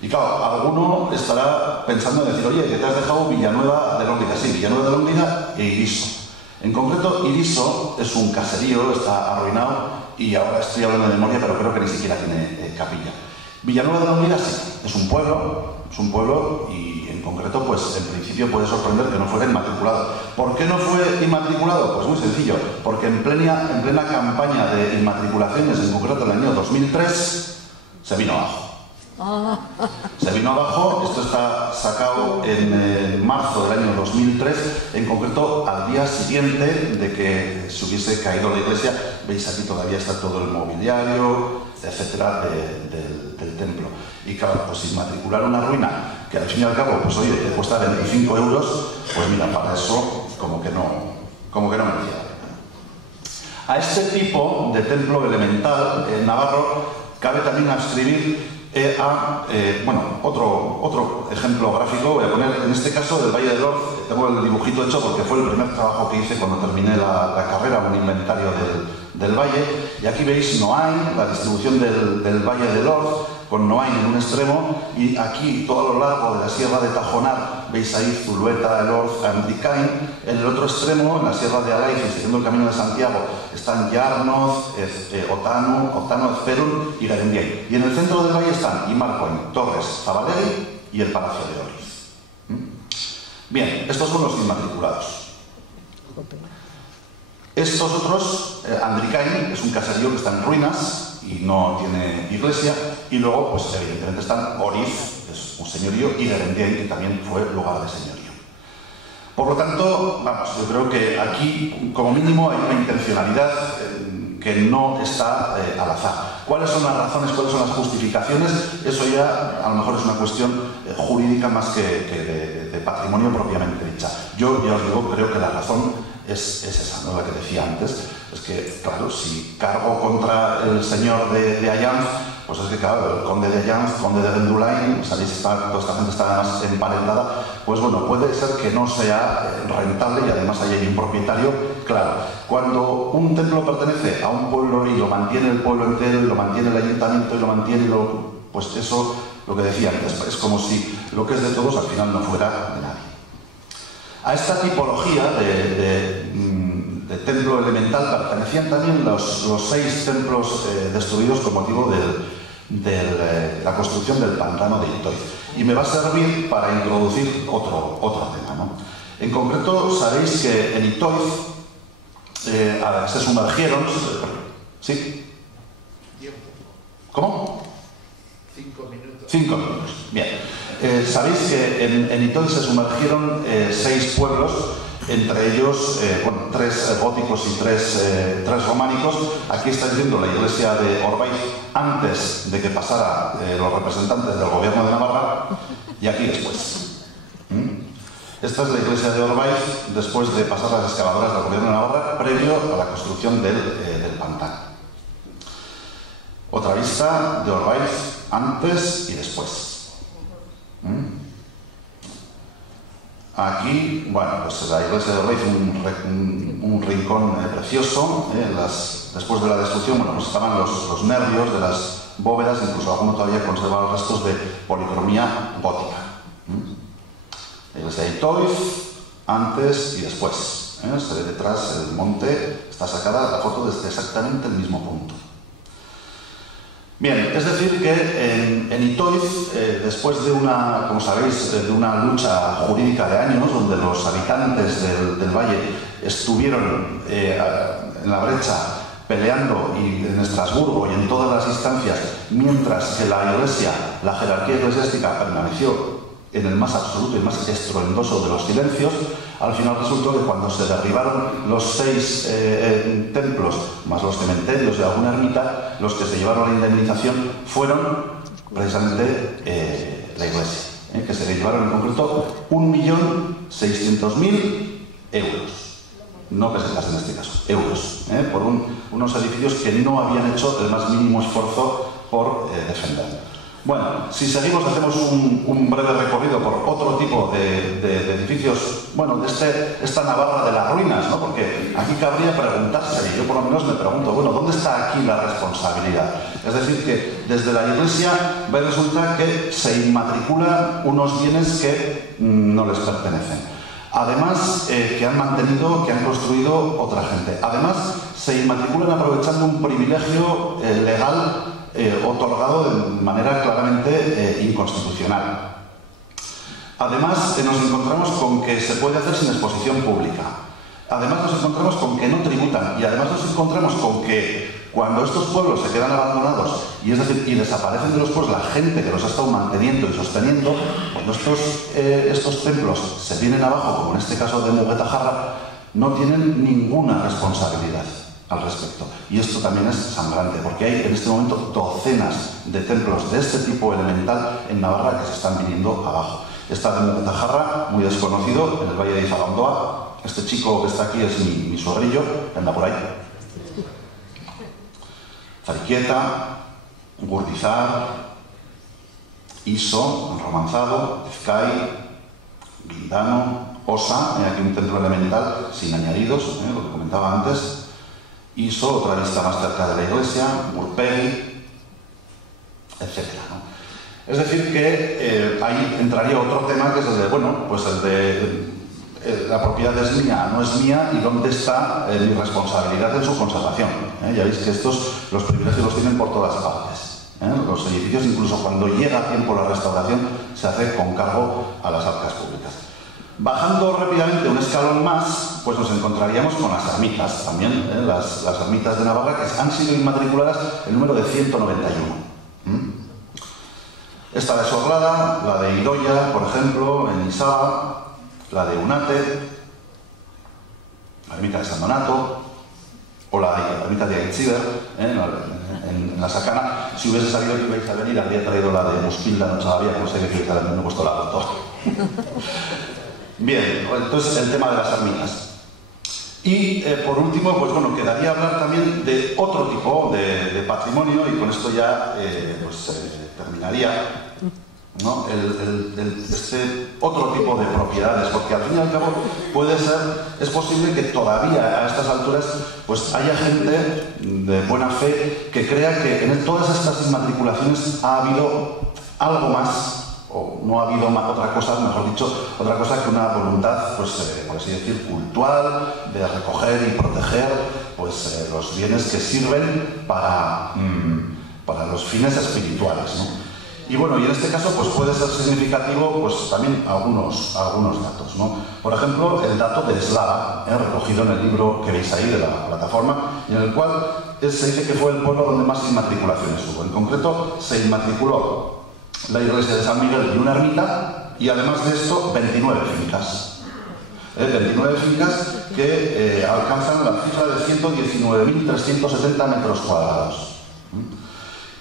Y claro, alguno estará pensando en decir, oye, que te has dejado Villanueva de Lóngrida. Sí, Villanueva de Lóngrida e Iriso. En concreto, Iriso es un caserío, está arruinado y ahora estoy hablando de memoria, pero creo que ni siquiera tiene capilla. Villanueva de Lóngrida sí, es un pueblo y en concreto, pues en principio puede sorprender que no fuera inmatriculado. ¿Por qué no fue inmatriculado? Pues muy sencillo, porque en plena campaña de inmatriculaciones, en concreto en el año 2003, se vino abajo. Se vino abajo, esto está sacado en marzo del año 2003, en concreto al día siguiente de que se hubiese caído la iglesia. Veis aquí todavía está todo el mobiliario, etcétera, del templo. Y claro, pues inmatricular una ruina que al fin y al cabo, pues oye, te cuesta 25 euros, pues mira, para eso como que no merecía. A este tipo de templo elemental en Navarro cabe también adscribir otro ejemplo gráfico. Voy a poner en este caso del Valle del Orz. Tengo el dibujito hecho porque fue el primer trabajo que hice cuando terminé la carrera, un inventario del valle. Y aquí veis Noain, la distribución del Valle del Orz. con Noain en un extremo, y aquí, todo a lo largo de la sierra de Tajonar, veis ahí Zulueta, Elorz, Andicain. En el otro extremo, en la sierra de Alaiz, siguiendo el camino de Santiago, están Yarnoz, Otano, Ezperun y Gerendiain. Y en el centro del valle están Imarcoin, Torres, Zabalegui y el Palacio de Oriz. Bien, estos son los inmatriculados. Estos otros, Andricain, es un caserío que está en ruinas y no tiene iglesia, y luego, pues evidentemente están Oriz, que es un señorío, y Gerendiain, que también fue lugar de señorío. Por lo tanto, vamos, yo creo que aquí, como mínimo, hay una intencionalidad que no está al azar. ¿Cuáles son las razones, cuáles son las justificaciones? Eso ya, a lo mejor, es una cuestión jurídica más que de patrimonio propiamente dicha. Yo, ya os digo, creo que la razón es esa, ¿no? La que decía antes. Es que, claro, si cargo contra el señor de Allanz, pues es que, claro, el conde de Allanz, conde de Vendulain, sabéis, toda esta gente está además emparentada, pues bueno, puede ser que no sea rentable y además haya un propietario. Claro, cuando un templo pertenece a un pueblo y lo mantiene el pueblo entero y lo mantiene el ayuntamiento y lo mantiene, pues eso, lo que decía antes, es como si lo que es de todos al final no fuera de nadie. A esta tipología de templo elemental pertenecían también los 6 templos destruidos con motivo de la construcción del pantano de Itoiz. Y me va a servir para introducir otro tema, ¿no? En concreto, sabéis que en Itoiz se sumergieron... ¿Sí? ¿Cómo? 5 minutos. 5 minutos, bien. Sabéis que en Itoiz se sumergieron 6 pueblos, entre ellos 3 góticos y 3 románicos. Aquí estáis viendo la iglesia de Orbaiz antes de que pasara los representantes del gobierno de Navarra, y aquí después. Esta es la iglesia de Orbaiz después de pasar las excavadoras del gobierno de Navarra, previo a la construcción del pantano. Otra vista de Orbaiz antes y después. Aquí, bueno, pues la iglesia de Orbaiz, un rincón precioso. Después de la destrucción, bueno, pues estaban los nervios de las bóvedas, incluso alguno todavía conserva los restos de policromía gótica. La iglesia de Itoiz, antes y después. Se ve detrás el monte, está sacada la foto desde exactamente el mismo punto. Bien, es decir que en Itoiz, después de una, como sabéis, de una lucha jurídica de años, donde los habitantes del valle estuvieron en la brecha peleando y en Estrasburgo y en todas las instancias, mientras que la Iglesia, la jerarquía eclesiástica, permaneció en el más absoluto y más estruendoso de los silencios, al final resultó que cuando se derribaron los 6 templos, más los cementerios y alguna ermita, los que se llevaron la indemnización fueron precisamente la Iglesia, que se le llevaron en concreto 1.600.000 euros. No pesetas en este caso, euros, por unos edificios que no habían hecho el más mínimo esfuerzo por defender. Bueno, si seguimos, hacemos un breve recorrido por otro tipo de edificios, bueno, de esta Navarra de las ruinas, ¿no? Porque aquí cabría preguntarse, y yo por lo menos me pregunto, bueno, ¿dónde está aquí la responsabilidad? Es decir, que desde la Iglesia resulta que se inmatriculan unos bienes que no les pertenecen. Además, que han mantenido, que han construido otra gente. Además, se inmatriculan aprovechando un privilegio legal otorgado de manera claramente inconstitucional. Además, nos encontramos con que se puede hacer sin exposición pública. Además, nos encontramos con que no tributan. Y además nos encontramos con que cuando estos pueblos se quedan abandonados, y es decir, y desaparecen de los pueblos la gente que los ha estado manteniendo y sosteniendo, cuando estos templos se vienen abajo, como en este caso de Muguetajarra, no tienen ninguna responsabilidad al respecto. Y esto también es sangrante, porque hay en este momento docenas de templos de este tipo elemental en Navarra que se están viniendo abajo. Está de Muguetajarra, muy desconocido, en el valle de Izabandoa. Este chico que está aquí es mi suegrillo, que anda por ahí. Zariquieta, Gurdizar, Iso, Romanzado, Ezcay, Guindano, Osa, aquí un templo elemental sin añadidos, lo que comentaba antes. Iso, otra vista más cerca de la iglesia, Murpegui, etcétera, ¿no? Es decir, que ahí entraría otro tema que es el de, bueno, pues el de la propiedad es mía, no es mía, y dónde está mi responsabilidad en su conservación. Ya veis que los privilegios los tienen por todas partes. Los edificios, incluso cuando llega a tiempo la restauración, se hace con cargo a las arcas públicas. Bajando rápidamente un escalón más, pues nos encontraríamos con las ermitas también, las ermitas de Navarra, que han sido inmatriculadas el número de 191. Esta de Sorlada, la de Idoia, por ejemplo, en Isaba, la de Unate, la ermita de San Donato, o la ermita de Aitziber, en la Sacana. Si hubiese sabido que ibais a venir, habría traído la de Muspilda, no sabía, no sé qué hubiese puesto la foto. Bien, entonces el tema de las ermitas. Y por último, pues bueno, quedaría hablar también de otro tipo de patrimonio, y con esto ya terminaría, ¿no? Este otro tipo de propiedades, porque al fin y al cabo es posible que todavía a estas alturas pues haya gente de buena fe que crea que en todas estas inmatriculaciones ha habido algo más, o no ha habido otra cosa, mejor dicho, otra cosa que una voluntad, pues por así decir, cultural, de recoger y proteger pues los bienes que sirven para los fines espirituales, ¿no? Y bueno, y en este caso pues puede ser significativo pues también algunos datos, ¿no? Por ejemplo, el dato de Eslava, recogido en el libro que veis ahí de la plataforma, y en el cual se dice que fue el pueblo donde más inmatriculaciones hubo. En concreto, se inmatriculó la iglesia de San Miguel y una ermita, y además de esto, 29 fincas. 29 fincas que alcanzan la cifra de 119.370 metros cuadrados.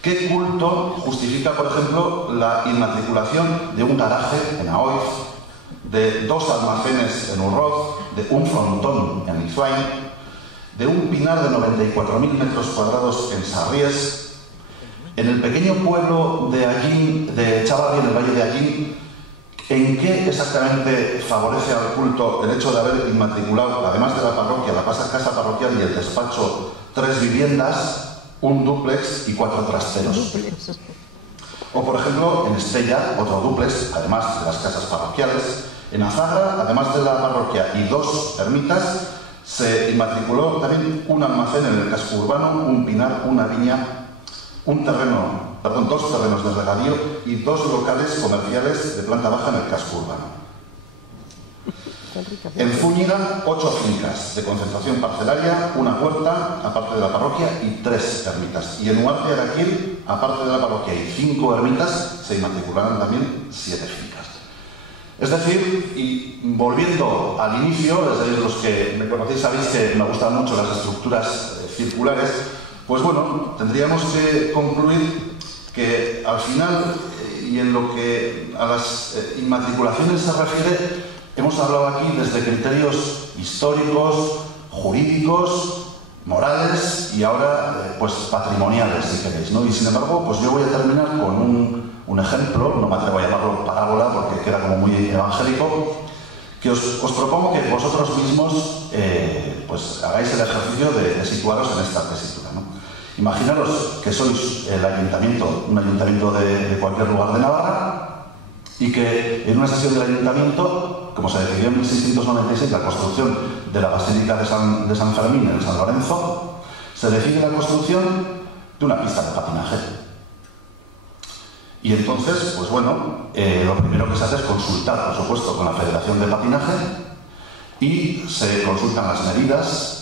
¿Qué culto justifica, por ejemplo, la inmatriculación de un garaje en Aoiz, de 2 almacenes en Urroz, de un frontón en Izuain, de un pinar de 94.000 metros cuadrados en Sarries, en el pequeño pueblo de Allín, de Chavarri, en el valle de Allín? ¿En qué exactamente favorece al culto el hecho de haber inmatriculado, además de la parroquia, la casa parroquial y el despacho, 3 viviendas, un dúplex y 4 trasteros? O por ejemplo, en Estella, otro dúplex, además de las casas parroquiales. En Azagra, además de la parroquia y 2 ermitas, se inmatriculó también un almacén en el casco urbano, un pinar, una viña, 2 terrenos de regadío y 2 locales comerciales de planta baja en el casco urbano. En Zúñiga, 8 fincas de concentración parcelaria, una huerta, aparte de la parroquia, y 3 ermitas. Y en Huarte de Araquil, aparte de la parroquia y 5 ermitas, se inmatricularon también 7 fincas. Es decir, y volviendo al inicio, desde los que me conocéis sabéis que me gustan mucho las estructuras circulares, pues bueno, tendríamos que concluir que al final, y en lo que a las inmatriculaciones se refiere, hemos hablado aquí desde criterios históricos, jurídicos, morales y ahora pues patrimoniales, si queréis, ¿no? Y sin embargo, pues yo voy a terminar con un ejemplo, no me atrevo a llamarlo parábola porque queda como muy evangélico, que os propongo que vosotros mismos pues hagáis el ejercicio de situaros en esta tesitura, ¿no? Imaginaros que sois el ayuntamiento, un ayuntamiento de cualquier lugar de Navarra, y que en una sesión del ayuntamiento, como se decidió en 1696 la construcción de la Basílica de San Fermín en San Lorenzo, se decide la construcción de una pista de patinaje. Y entonces, pues bueno, lo primero que se hace es consultar, por supuesto, con la Federación de Patinaje, y se consultan las medidas,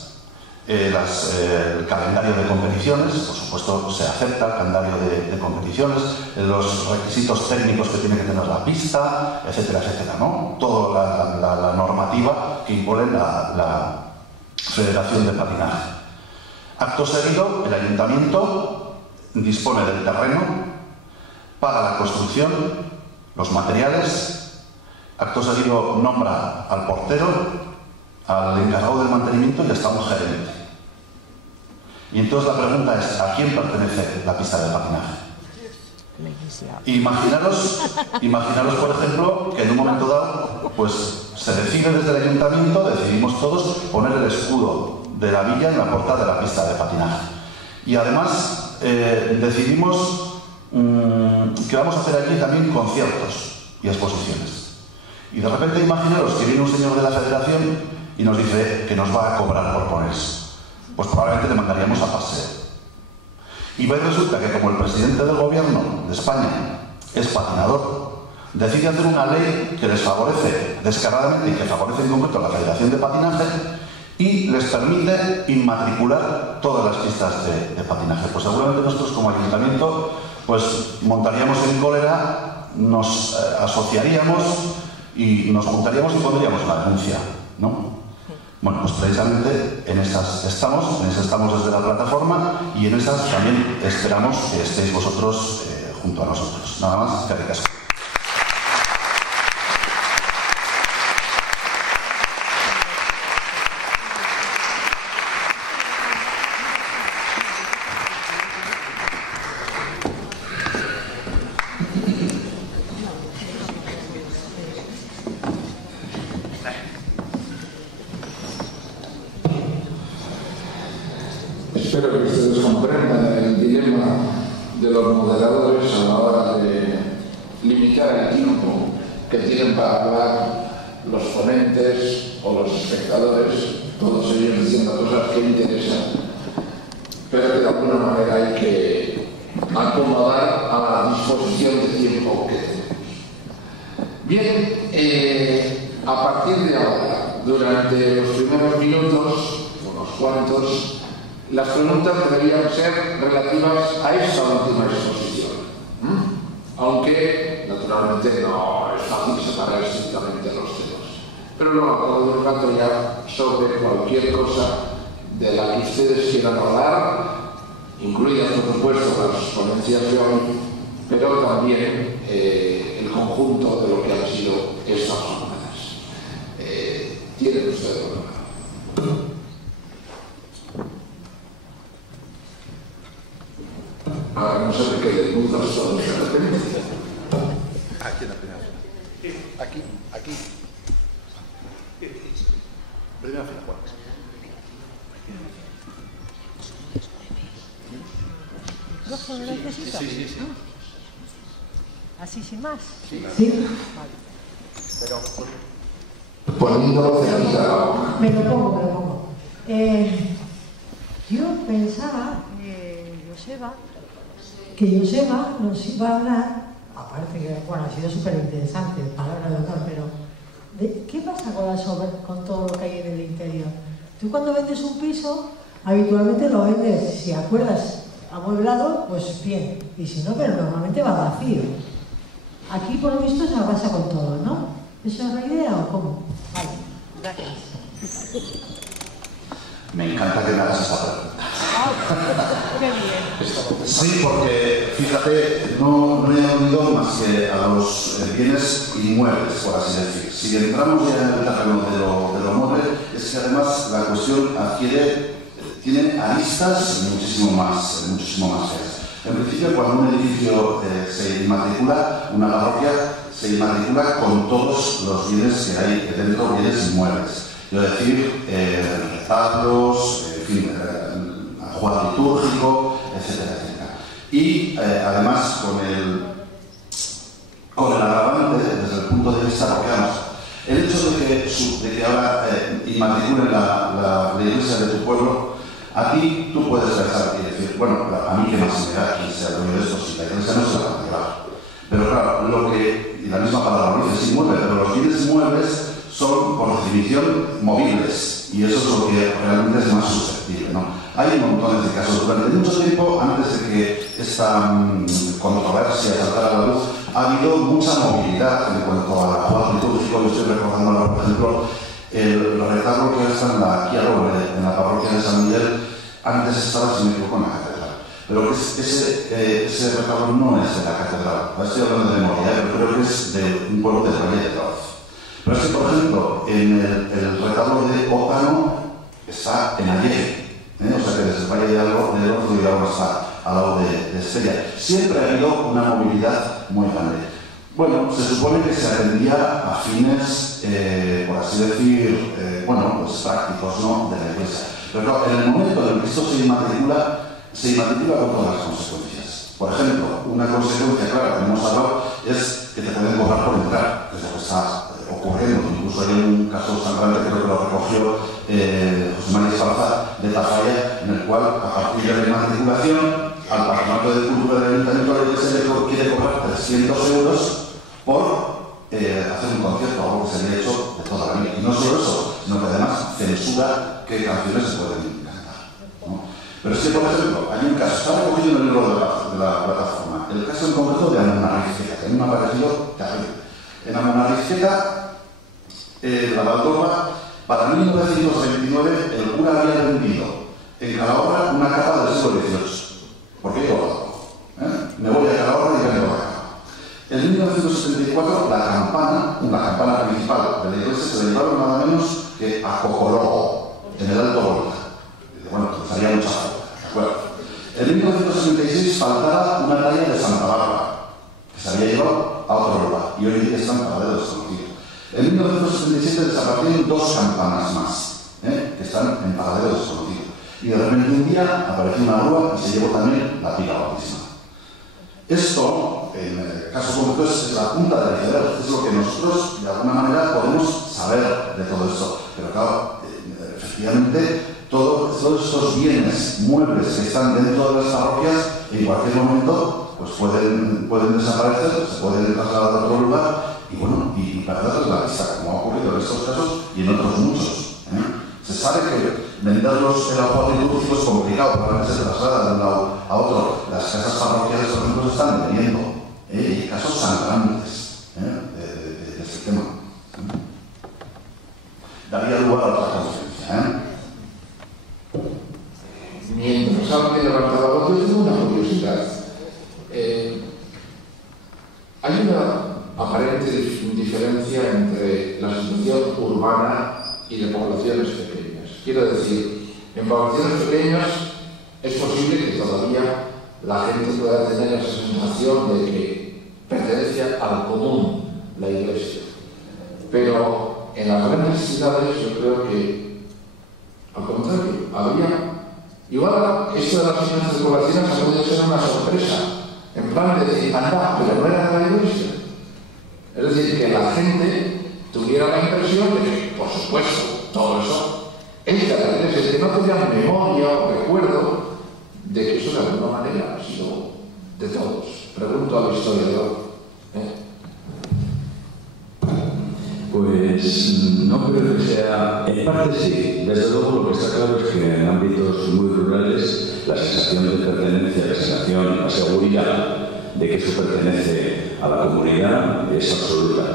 el calendario de competiciones, por supuesto se acepta el calendario de competiciones, los requisitos técnicos que tiene que tener la pista, etcétera, etcétera, ¿no? Toda la normativa que impone la Federación de Patinaje. Acto seguido, el ayuntamiento dispone del terreno para la construcción, los materiales. Acto seguido, nombra al portero, al encargado del mantenimiento y hasta un gerente. Y entonces la pregunta es, ¿a quién pertenece la pista de patinaje? Imaginaros, por ejemplo, que en un momento dado, pues se decide desde el ayuntamiento, decidimos todos poner el escudo de la villa en la puerta de la pista de patinaje. Y además decidimos que vamos a hacer aquí también conciertos y exposiciones. Y de repente imaginaros que viene un señor de la Federación y nos dice que nos va a cobrar por poner eso. Pues probablemente le mandaríamos a paseo. Y resulta que como el presidente del gobierno de España es patinador, decide hacer una ley que les favorece descaradamente y que favorece en concreto a la Federación de Patinaje y les permite inmatricular todas las pistas de patinaje. Pues seguramente nosotros como ayuntamiento pues montaríamos en cólera, nos asociaríamos y nos juntaríamos y pondríamos una denuncia, ¿no? Bueno, pues precisamente en esas estamos desde la plataforma y en esas también esperamos que estéis vosotros junto a nosotros. Nada más, que ricasco. Espero que ustedes comprendan el dilema de los moderadores a la hora de limitar el tiempo que tienen para hablar los ponentes o los espectadores, todos ellos diciendo cosas que interesan, pero que de alguna manera hay que acomodar a la disposición de tiempo que tenemos. Bien, a partir de ahora, durante los primeros minutos, unos cuantos, las preguntas deberían ser relativas a esta última exposición. Aunque, naturalmente, no es fácil separar estrictamente los temas. Pero luego acabo de un rato ya sobre cualquier cosa de la que ustedes quieran hablar, incluidas, por supuesto, las ponencias de hoy, pero también el conjunto de lo que han sido estas jornadas. Tienen ustedes una. Ahora no sé de qué desnudas son de repente. Aquí en la primera fila. Aquí. Primera fila, Juan. ¿Micrófono necesito? Sí. ¿Así sin más? Sí. Vale. Pero poniéndolo cerquita a la boca. Me lo pongo. Yo pensaba que Joseba nos iba a hablar, aparte que bueno, ha sido súper interesante, palabra de honor, pero ¿qué pasa con todo lo que hay en el interior? Tú cuando vendes un piso, habitualmente lo vendes, si acuerdas, amueblado, pues bien, y si no, pero normalmente va vacío. Aquí por lo visto se pasa con todo, ¿no? ¿Esa es la idea o cómo? Vale, gracias. me encanta que me hagas esta pregunta. ¡Qué bien! Sí, porque fíjate, no he oído más que a los bienes inmuebles, por así decir. Si entramos ya en el terreno de lo mueble, es que además la cuestión tiene aristas muchísimo más feas. En principio, cuando un edificio se inmatricula, una parroquia se inmatricula con todos los bienes que hay dentro, bienes inmuebles. Es decir, retablos, en fin, juego litúrgico, etcétera. Y además con el agravante, desde el punto de vista, porque además, el hecho de que ahora inmatriculen la iglesia de tu pueblo, a ti tú puedes pensar y decir, bueno, a mí que más me da quien sea dueño de esto, si la iglesia no se la va a llevar. Pero claro, y la misma palabra lo dice, es inmueble, pero los bienes muebles son por definición movibles y eso es lo que realmente es más susceptible, ¿no? Hay montones de casos. Durante mucho tiempo, antes de que esta controversia saltara a la luz, ha habido mucha movilidad en cuanto a juego litúrgico. Yo estoy recordando ahora, por ejemplo, el retablo que está en la parroquia de San Miguel. Antes estaba, si me equivoco, en la catedral. Pero ese retablo no es de la catedral. Estoy hablando de memoria, pero creo que es de un pueblo de Valle de Trauz. Pero es que, por ejemplo, en el retablo de Ócano está en Allende. O sea que desde el Valle de Algo y ahora está al lado de Estella. Siempre ha habido una movilidad muy grande. Bueno, se supone que se atendía a fines, por así decir, pues prácticos, ¿no?, de la iglesia. Pero claro, en el momento en el que esto se inmatricula con todas las consecuencias. Por ejemplo, una consecuencia clara que hemos hablado es que te pueden cobrar por entrar, que es lo que está ocurriendo. Incluso hay un caso sangrante, creo que lo recogió José María Esparza, de Tafalla, en el cual, a partir de la matriculación, al Patronato de Cultura del Ayuntamiento se le quiere cobrar 300 euros por hacer un concierto, algo que se había hecho de toda la vida. Y no solo eso, sino que además censura qué canciones se pueden cantar, ¿no? Pero es que, por ejemplo, hay un caso, está recogido en el libro de la plataforma, el caso en concreto de Amunarizqueta, que a mí me ha parecido terrible. En Amunarizqueta, la Valdorba, para 1929, el cura había vendido en Calahorra una capa del siglo XVIII. ¿Por qué yo lo hago? Me voy a Calahorra y vengo a Calahorra. En 1974, la campana principal de la iglesia se la llevaron nada menos que a Cocorogo, en el Alto Volta. Bueno, estaría mucha agua, ¿de acuerdo? En 1966 faltaba una talla de Santa Bárbara, que se había llevado a otro lugar, y hoy en día está en paradero desconocido. En 1977 desaparecieron 2 campanas más, que están en paradero desconocido. Y de repente un día apareció una grúa y se llevó también la pila bautismal. Esto, en el caso concreto, es la punta del iceberg, es lo que nosotros, de alguna manera, podemos saber de todo esto. Pero claro, efectivamente, todos estos bienes muebles que están dentro de las parroquias, en cualquier momento, pues pueden desaparecer, se pueden trasladar a otro lugar y, bueno, y perderles la vista, como ha ocurrido en estos casos y en otros muchos. Se sabe que venderlos en la litúrgico es complicado, probablemente se traslada de un lado a otro. Las casas parroquiales, por ejemplo, se están vendiendo. Hay casos sangrantes de este tema. Daría lugar a otra conferencia. Mientras alguien levanta la voz, yo tengo una curiosidad. Hay una aparente diferencia entre la situación urbana y de poblaciones pequeñas. Quiero decir, en poblaciones pequeñas es posible que todavía la gente pueda tener esa sensación de que pertenece al común la iglesia. Pero en las grandes ciudades yo creo que, al contrario, habría... Igual esto de las finanzas de poblaciones ha podido ser una sorpresa, en plan de decir, anda, pero no era la iglesia. Es decir, que la gente tuviera la impresión de que, por supuesto, todo eso es de la iglesia, que no tenían memoria o recuerdo de que eso de alguna manera ha sido de todos. Pregunto al historiador. Pues no creo que sea, en parte sí, desde luego lo que está claro es que en ámbitos muy rurales la sensación de pertenencia, la seguridad de que eso pertenece a la comunidad es absoluta.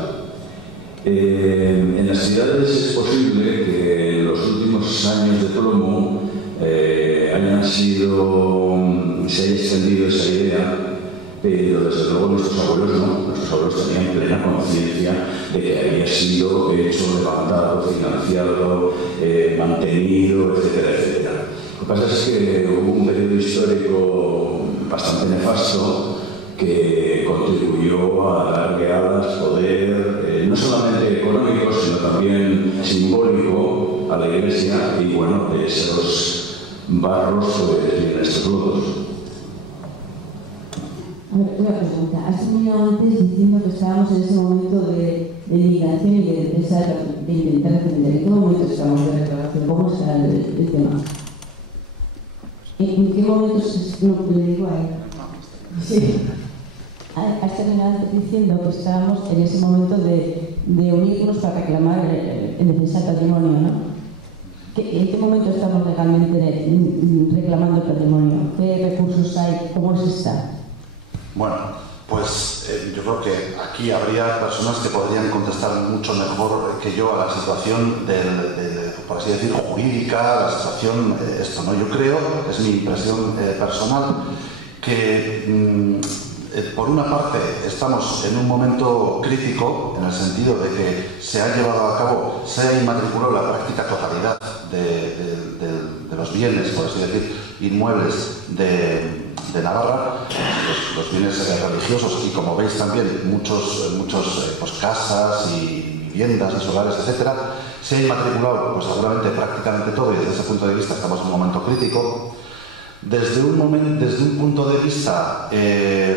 En las ciudades es posible que en los últimos años de plomo se haya extendido esa idea, pero desde luego nuestros abuelos tenían plena conciencia de que había sido hecho, levantado, financiado, mantenido, etcétera, etcétera. Lo que pasa es que hubo un periodo histórico bastante nefasto que contribuyó a darle alas, poder, no solamente económico, sino también simbólico a la Iglesia, y bueno, de esos barros pues vienen estos lodos. A ver, una pregunta. Has terminado antes diciendo que estábamos en ese momento de migración y de intentar defender. ¿En qué momento estamos de reclamación? ¿Cómo está el tema? ¿En qué momento le digo a él? Sí. Has terminado antes diciendo que estábamos en ese momento de unirnos para reclamar el defensa del patrimonio, ¿no? ¿En qué momento estamos legalmente reclamando el patrimonio? ¿Qué recursos hay? ¿Cómo se está? Bueno, pues yo creo que aquí habría personas que podrían contestar mucho mejor que yo a la situación por así decir, jurídica, la situación, esto, ¿no? Yo creo, es mi impresión personal, que por una parte estamos en un momento crítico, en el sentido de que se ha llevado a cabo, se ha inmatriculado la práctica totalidad de los bienes, por así decir, inmuebles de Navarra, los bienes religiosos, y como veis también muchos pues, casas y viviendas y solares, etcétera, se ha inmatriculado pues seguramente prácticamente todo, y desde ese punto de vista estamos en un momento crítico. desde un punto de vista,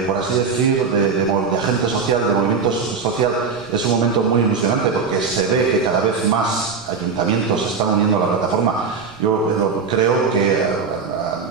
por así decir, de agente social, de movimiento social, es un momento muy ilusionante porque se ve que cada vez más ayuntamientos se están uniendo a la plataforma. Yo creo que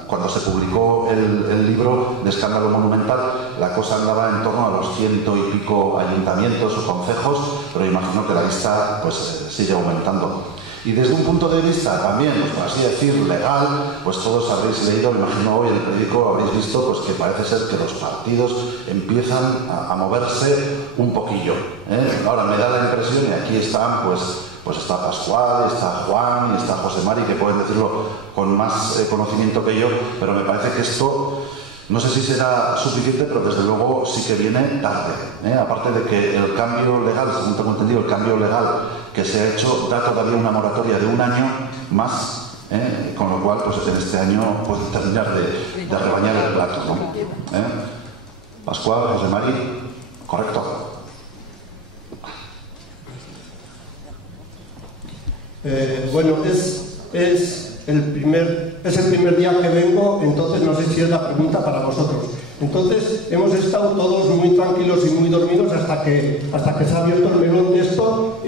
cuando se publicó el libro de Escándalo Monumental, la cosa andaba en torno a los 100 y pico ayuntamientos o concejos, pero imagino que la lista pues sigue aumentando. Y desde un punto de vista también, pues, por así decir, legal, pues todos habréis leído, me imagino hoy en el periódico habréis visto pues que parece ser que los partidos empiezan a moverse un poquillo, ¿eh? Ahora me da la impresión, y aquí están, pues está Pascual, está Juan y está José Mari, que pueden decirlo con más conocimiento que yo, pero me parece que esto, no sé si será suficiente, pero desde luego sí que viene tarde, ¿eh? Aparte de que el cambio legal, según tengo entendido, el cambio legal que se ha hecho da todavía una moratoria de un año más, con lo cual pues en este año pueden terminar de rebañar el plato, ¿no? Pascual, José Mari, correcto. Bueno, es el primer día que vengo, entonces no sé si es la pregunta para vosotros. Entonces hemos estado todos muy tranquilos y muy dormidos hasta que se ha abierto el melón de esto.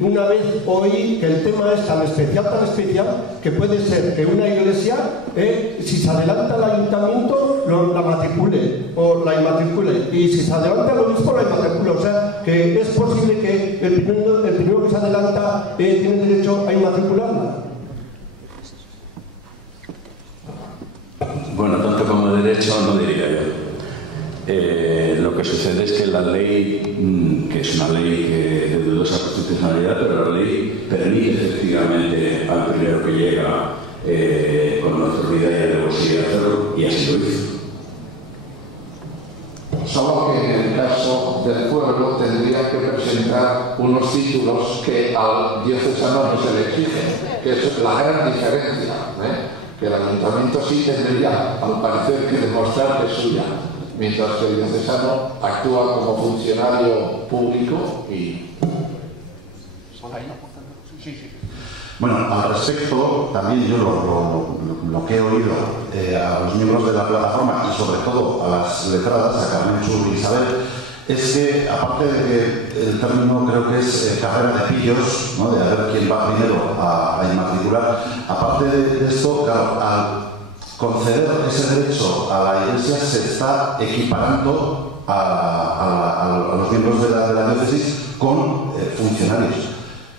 Una vez oí que el tema es tan especial, que puede ser que una iglesia, si se adelanta el ayuntamiento, la matricule o la inmatricule, y si se adelanta el obispo, la inmatricule. O sea, que es posible que el primero que se adelanta tiene derecho a inmatricularla. Bueno, tanto como derecho no diría yo. Lo que sucede es que la ley, que es una ley de dudosa constitucionalidad, pero la ley permite efectivamente al primero que llega con la autoridad y alevosía hacerlo, y así lo hizo. Solo que en el caso del pueblo tendría que presentar unos títulos que al diocesano no se le exigen, que es la gran diferencia, que el ayuntamiento sí tendría, al parecer, que demostrar que es suya, mientras que el diocesano actúa como funcionario público y... Bueno, al respecto, también yo lo que he oído a los miembros de la plataforma y sobre todo a las letradas, a Carmen Chur y Isabel, es que, aparte de que el término creo que es carrera de pillos, ¿no?, de a ver quién va primero a inmatricular, aparte de esto, claro, al conceder ese derecho a la Iglesia se está equiparando a los miembros de la diócesis con funcionarios.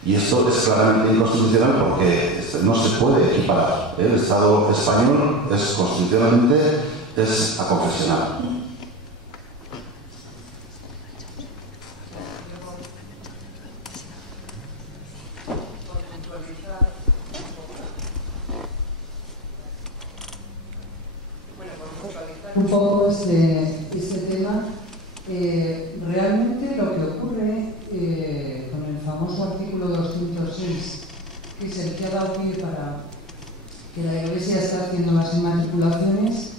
Y esto es claramente inconstitucional porque no se puede equiparar. El Estado español es constitucionalmente aconfesional. Un poco este tema, realmente lo que ocurre con el famoso artículo 206, que es el que ha dado pie para que la Iglesia está haciendo las inmatriculaciones,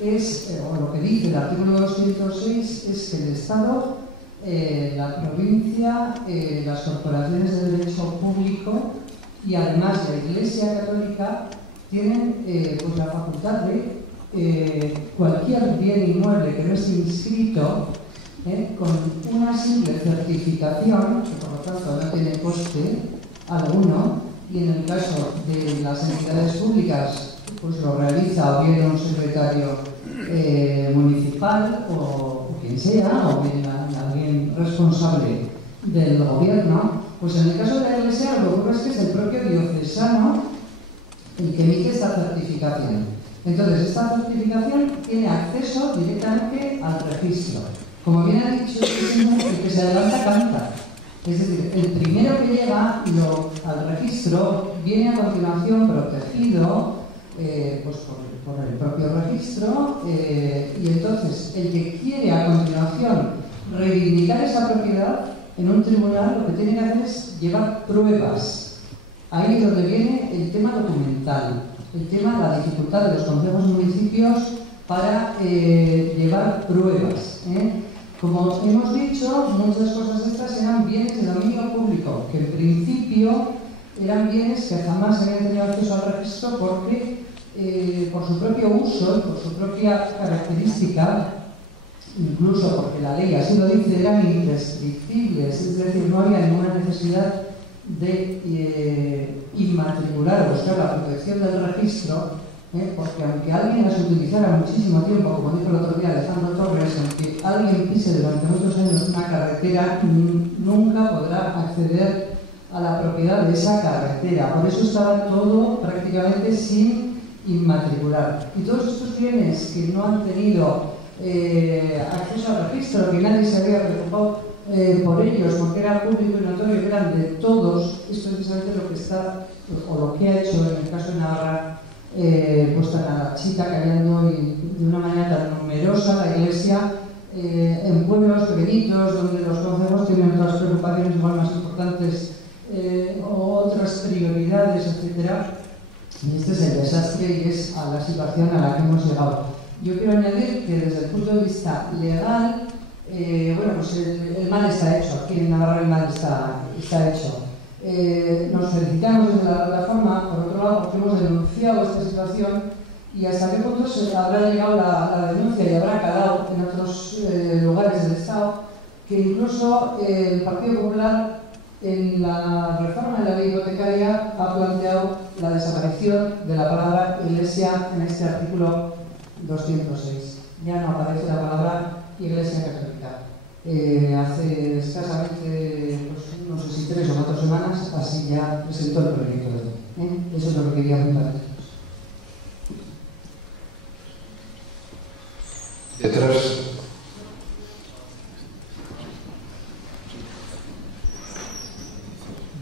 o lo que dice el artículo 206 es que el Estado, la provincia, las corporaciones de derecho público y además la Iglesia Católica tienen pues la facultad de cualquier bien inmueble que no esté inscrito con una simple certificación, que por lo tanto no tiene coste alguno, y en el caso de las entidades públicas pues lo realiza o bien un secretario municipal o quien sea, o bien alguien responsable del gobierno. Pues en el caso de la Iglesia lo que ocurre es que es el propio diocesano el que emite esta certificación. Entonces, esta certificación tiene acceso directamente al registro. Como bien ha dicho el que se adelanta canta. Es decir, el primero que llega al registro viene a continuación protegido pues por el propio registro y entonces el que quiere a continuación reivindicar esa propiedad en un tribunal lo que tiene que hacer es llevar pruebas. Ahí es donde viene el tema documental. El tema de la dificultad de los consejos municipios para llevar pruebas. Como hemos dicho, muchas cosas estas eran bienes de dominio público, que en principio eran bienes que jamás habían tenido acceso al registro porque por su propio uso y por su propia característica, incluso porque la ley así lo dice, eran indescriptibles, es decir, no había ninguna necesidad de inmatricular o buscar la protección del registro, porque aunque alguien las utilizara muchísimo tiempo, como dijo el otro día Alejandro Torres, aunque alguien pise durante muchos años una carretera, nunca podrá acceder a la propiedad de esa carretera. Por eso estaba todo prácticamente sin inmatricular. Y todos estos bienes que no han tenido acceso al registro, que nadie se había preocupado por ellos, porque era público y notorio, que eran de todos, es precisamente lo que está, o lo que ha hecho en el caso de Navarra, pues tan a la chita, callando y de una manera tan numerosa la Iglesia en pueblos pequeñitos, donde los concejos tienen otras preocupaciones igual más importantes o otras prioridades, etc. Y este es el desastre y es a la situación a la que hemos llegado. Yo quiero añadir que desde el punto de vista legal, bueno, pues el mal está hecho, aquí en Navarra el mal está hecho. Nos felicitamos desde la plataforma, por otro lado, porque hemos denunciado esta situación y hasta qué punto se habrá llegado la denuncia y habrá calado en otros lugares del Estado, que incluso el Partido Popular en la reforma de la ley hipotecaria ha planteado la desaparición de la palabra Iglesia en este artículo 206. Ya no aparece la palabra Iglesia Católica. Hace escasamente, pues, no sé si 3 o 4 semanas, así ya presentó el proyecto de ley. Eso es lo que quería apuntar. Detrás.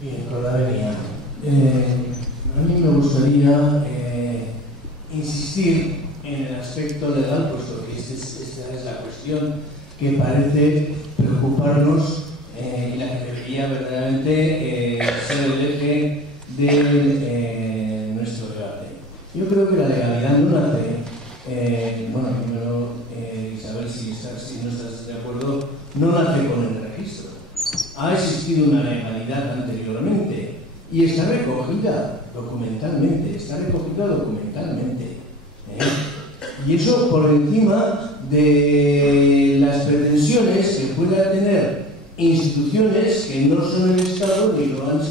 Bien, con la venia. A mí me gustaría insistir en el aspecto legal, puesto que esta es la cuestión que parece preocuparnos y la que debería verdaderamente ser el eje de nuestro debate. Yo creo que la legalidad no nace, bueno, primero Isabel, si no estás de acuerdo, no nace con el registro. Ha existido una legalidad anteriormente y está recogida documentalmente, Y eso por encima de las pretensiones que puedan tener instituciones que no son el Estado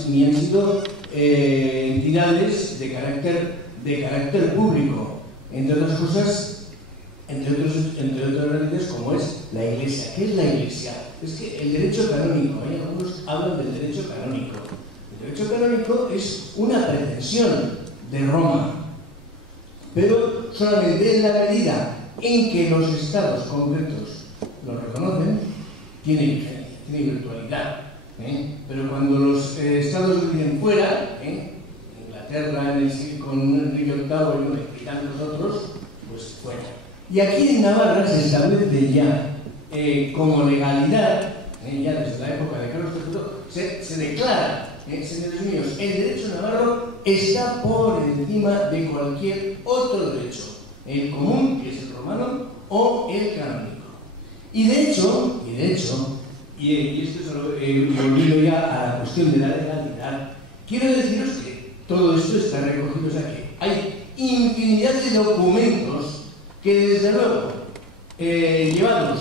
ni han sido entidades de carácter público, entre otras cosas, entre otras realidades como es la Iglesia. ¿Qué es la Iglesia? Es que el derecho canónico, algunos hablan del derecho canónico. El derecho canónico es una pretensión de Roma, pero solamente en la medida en que los estados concretos lo reconocen, tiene vigencia, tiene virtualidad. Pero cuando los estados lo tienen fuera, Inglaterra con Enrique VIII y tantos otros, pues fuera. Y aquí en Navarra se establece ya como legalidad, ya desde la época de Carlos III, se declara, señores míos, el derecho navarro está por encima de cualquier otro derecho, el común, que es el romano, o el canónico. Y de hecho, y esto es lo olvido ya a la cuestión de la legalidad, quiero deciros que todo esto está recogido, o sea que hay infinidad de documentos que desde luego, llevados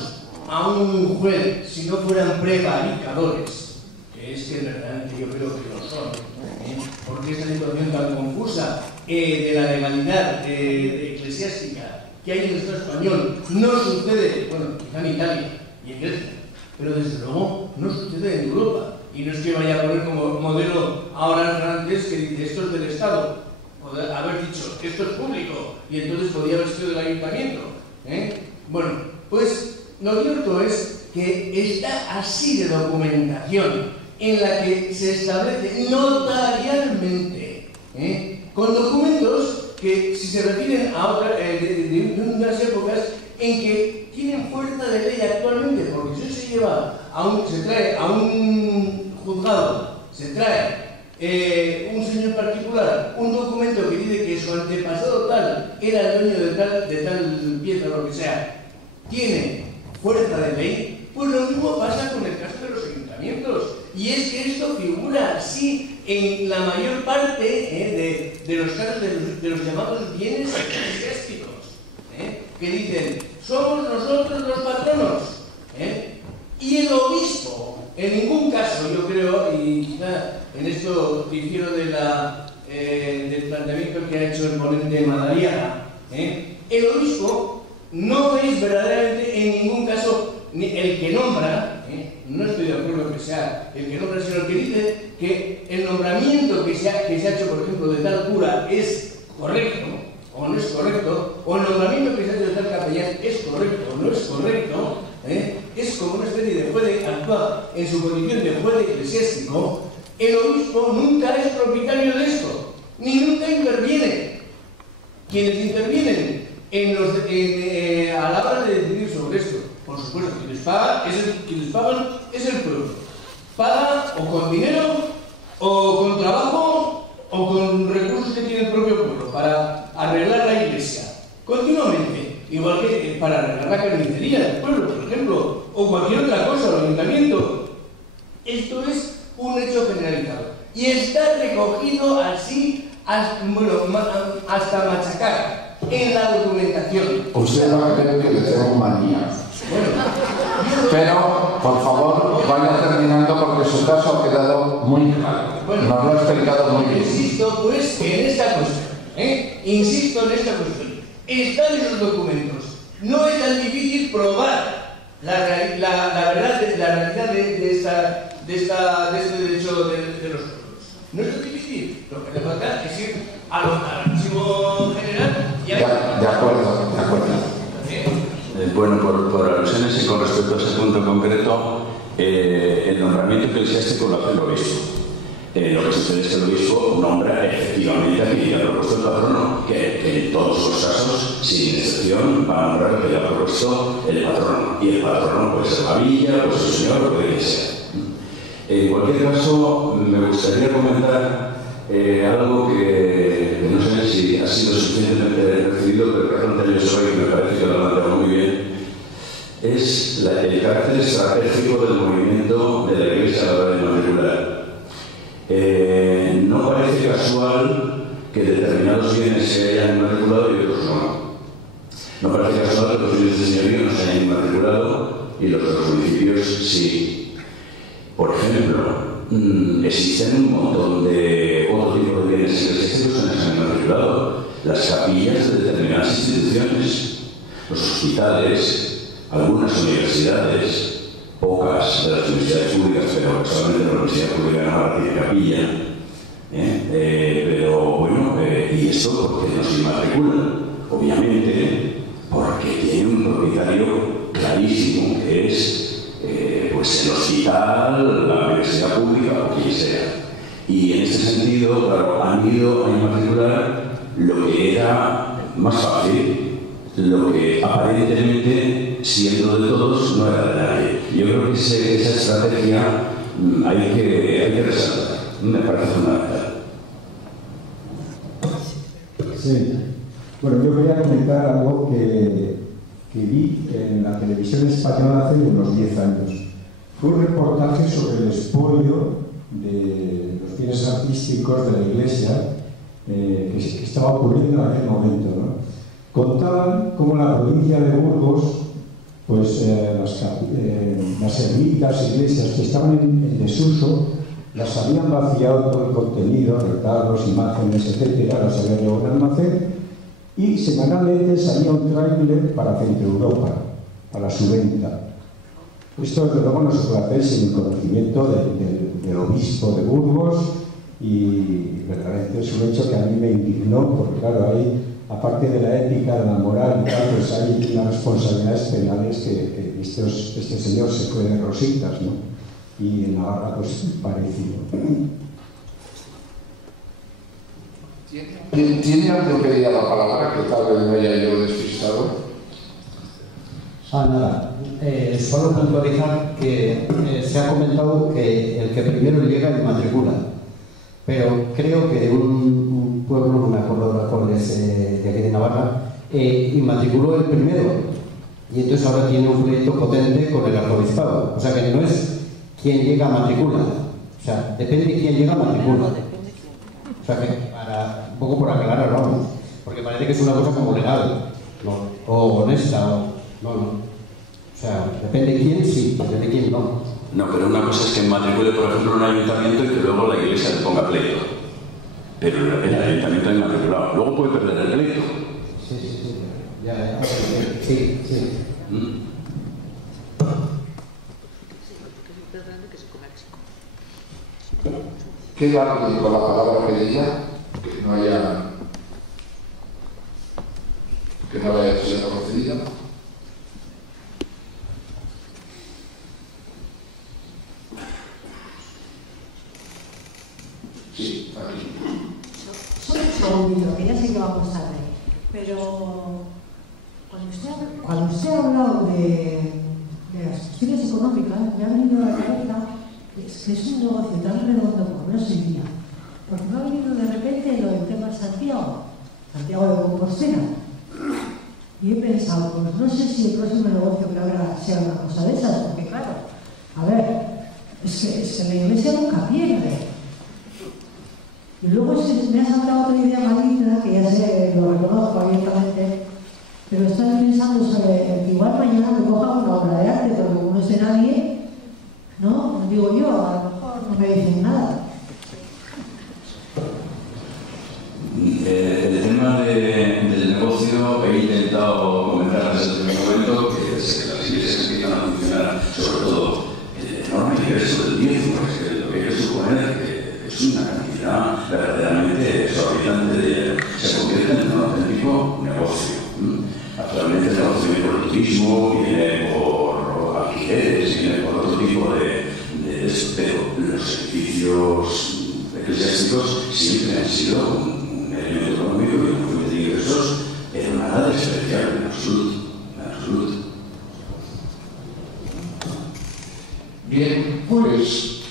a un juez, si no fueran prevaricadores, que es que verdaderamente yo creo que lo son, porque esta situación tan confusa de la legalidad eclesiástica que hay en el Estado español no sucede, bueno, quizá en Italia y en Grecia, pero desde luego no sucede en Europa. Y no es que vaya a poner como modelo ahora Fernández que dice esto es del Estado, poder haber dicho esto es público y entonces podría haber sido del ayuntamiento. Bueno, pues lo cierto es que está así de documentación en la que se establece notarialmente, con documentos que si se refieren a de unas épocas en que tienen fuerza de ley actualmente, porque si se lleva se trae a un juzgado, se trae un señor particular un documento que dice que su antepasado tal era el dueño de tal pieza o lo que sea, tiene fuerza de ley, pues lo mismo pasa con el caso de los ayuntamientos. Y es que esto figura así en la mayor parte de los casos de los llamados bienes eclesiásticos, que dicen, somos nosotros los patronos. Y el obispo, en ningún caso, yo creo, y quizá en esto difiero del planteamiento que ha hecho el ponente Madariaga, el obispo no es verdaderamente en ningún caso el que nombra, no estoy de acuerdo que sea el que nombra, sino el que dice que el nombramiento que se ha hecho, por ejemplo, de tal cura es correcto o no es correcto, o el nombramiento que se ha hecho de tal capellán es correcto o no es correcto, es como una especie de juez, actúa en su condición de juez eclesiástico. El obispo nunca es propietario de esto, ni nunca interviene. Quienes intervienen a la hora de decidir sobre esto, por supuesto, quienes pagan es el pueblo. Paga o con dinero, o con trabajo, o con recursos que tiene el propio pueblo para arreglar la iglesia. Continuamente. Igual que para arreglar la carnicería del pueblo, por ejemplo, o cualquier otra cosa, el ayuntamiento. Esto es un hecho generalizado. Y está recogido así, hasta machacar en la documentación. Usted va a creer que le tengo manía. Pero, por favor, vaya terminando porque su caso ha quedado muy claro. Nos lo ha explicado muy bien. Insisto, pues, en esta cuestión. Insisto en esta cuestión. Están esos documentos. No es tan difícil probar la realidad de este derecho de los pueblos. No es tan difícil. Lo que le falta es ir al archivo general y de acuerdo. Bueno, por alusiones y con respecto a ese punto concreto, el nombramiento eclesiástico lo hace el obispo. Lo que sucede es que el obispo nombra efectivamente a quien ya ha propuesto el patrono, que en todos los casos, sin excepción, va a nombrar a quien ya ha propuesto el patrono. Y el patrono puede ser la villa, puede ser el señor, o puede que sea. En cualquier caso, me gustaría comentar algo que no sé si ha sido suficientemente recibido, pero que ha planteado yo sobre, que me parece que lo ha planteado muy bien, es el carácter estratégico del movimiento de la Iglesia a la hora de matricular. No parece casual que determinados bienes se hayan inmatriculado y otros no. No parece casual que los bienes de señorío no se hayan inmatriculado y los de los municipios sí. Por ejemplo, existen un montón de otro tipo de bienes eclesiásticos que no se han inmatriculado. Las capillas de determinadas instituciones, los hospitales, algunas universidades, pocas de las universidades públicas, pero solamente la Universidad Pública de Navarra tiene capilla. Pero bueno, ¿y esto por qué no se inmatriculan? Obviamente, porque tiene un propietario clarísimo, que es pues el hospital, la universidad pública o quien sea. Y en este sentido, claro, han ido a inmatricular lo que era más fácil, lo que aparentemente, siendo de todos, no era de nadie. Yo creo que esa estrategia hay que resaltar. Me parece fundamental. Sí. Bueno, yo quería comentar algo que vi en la televisión española hace unos 10 años. Fue un reportaje sobre el expolio de los bienes artísticos de la Iglesia que estaba ocurriendo en aquel momento, ¿no? Contaban cómo la provincia de Burgos, pues las ermitas, iglesias que estaban en desuso, las habían vaciado todo el contenido, retablos, imágenes, etcétera, las habían llevado a un almacén y semanalmente salía un tráiler para Centro Europa, para su venta. Esto, desde luego, no se puede hacer sin el conocimiento del obispo de Burgos y verdaderamente es un hecho que a mí me indignó, porque claro, ahí, aparte de la ética, de la moral y tal, pues hay unas responsabilidades penales que este señor se fue de rositas, ¿no? Y en Navarra, pues, parecido. ¿Tiene alguien que diga la palabra que tal vez me haya yo despistado? Nada. Solo puntualizar que se ha comentado que el que primero llega inmatricula, pero creo que un pueblo, no me acuerdo de cuál es de aquí de Navarra, inmatriculó el primero y entonces ahora tiene un pleito potente con el arzobispado. O sea que no es quien llega a matricular, sea, depende de quién llega a matricula. O sea, que para, un poco por aclarar, vamos, porque parece que es una cosa como legal, ¿no? O honesta, no. O sea, depende de quién sí, depende de quién no. No, pero una cosa es que matricule, por ejemplo, en un ayuntamiento y que luego la iglesia le ponga pleito. Pero el ayuntamiento es matriculado. Luego puede perder el pleito. Sí. Ya, sí. Queda con la palabra que decía, que no haya sido concedida. Sí, aquí. Solo un segundito, que ya sé que vamos tarde, pero cuando usted ha hablado de las cuestiones económicas, me ha venido a la cabeza que es un negocio tan redondo como no se diría, porque me ha venido de repente lo del tema Santiago de Compostela, y he pensado, pues no sé si el próximo negocio que habrá sea una cosa de esas, porque claro, a ver, es que la iglesia nunca pierde. Y luego me ha saltado otra idea maligna, que ya sé, lo reconozco abiertamente, pero estoy pensando sobre que igual mañana me coja una obra de arte, porque como no sé nadie, ¿no? Digo yo, a lo mejor no me dicen nada. El tema del negocio he intentado comentar desde el primer momento que desde que las iglesias empiezan a funcionar, sobre todo el enorme ingreso del diezmo, que lo que hay que suponer que es una cantidad verdaderamente exorbitante, se convierte en un auténtico negocio. Actualmente el negocio viene por el turismo, viene por alquileres, viene por otro tipo pero los servicios eclesiásticos siempre han sido un elemento económico y una fuente de ingresos, pero nada de especial en absoluto. Bien, pues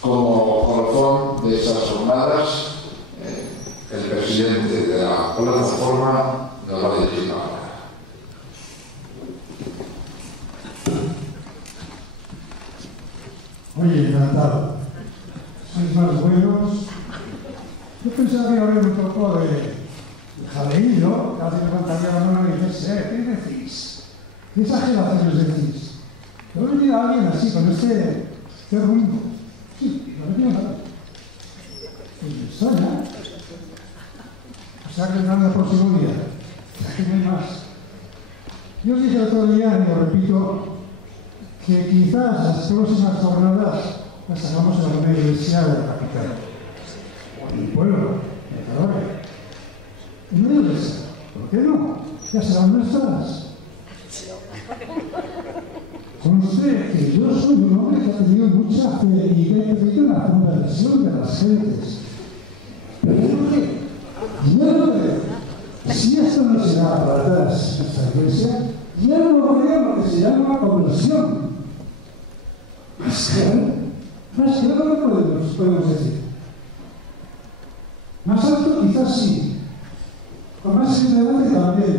como corazón de esas jornadas, el presidente de la plataforma nos va a dirigir ahora. Oye, encantado. Sois más buenos. Yo pensaba que iba a haber un poco de jaleído, casi me faltaría la mano y dices, ¿qué decís? ¿Qué exageraciones decís? Yo he venido a alguien así, con este rumbo. Sí, no he venido nada. Y me extraña. O sea que es una próximo día. O sea que no hay más. Yo os dije el otro día, y lo repito, que quizás las próximas jornadas las hagamos en la iglesia de la capital. En el pueblo, en Cadore. En una iglesia. ¿Por qué no? Ya serán nuestras. Conste que yo soy un hombre que ha tenido mucha fe y que ha tenido la conversión de las gentes. Pero yo no creo. Si esto no se da para atrás en esta iglesia, yo no creo lo que se llama conversión. Más claro no podemos decir. Más alto quizás sí. Con más seguridad también.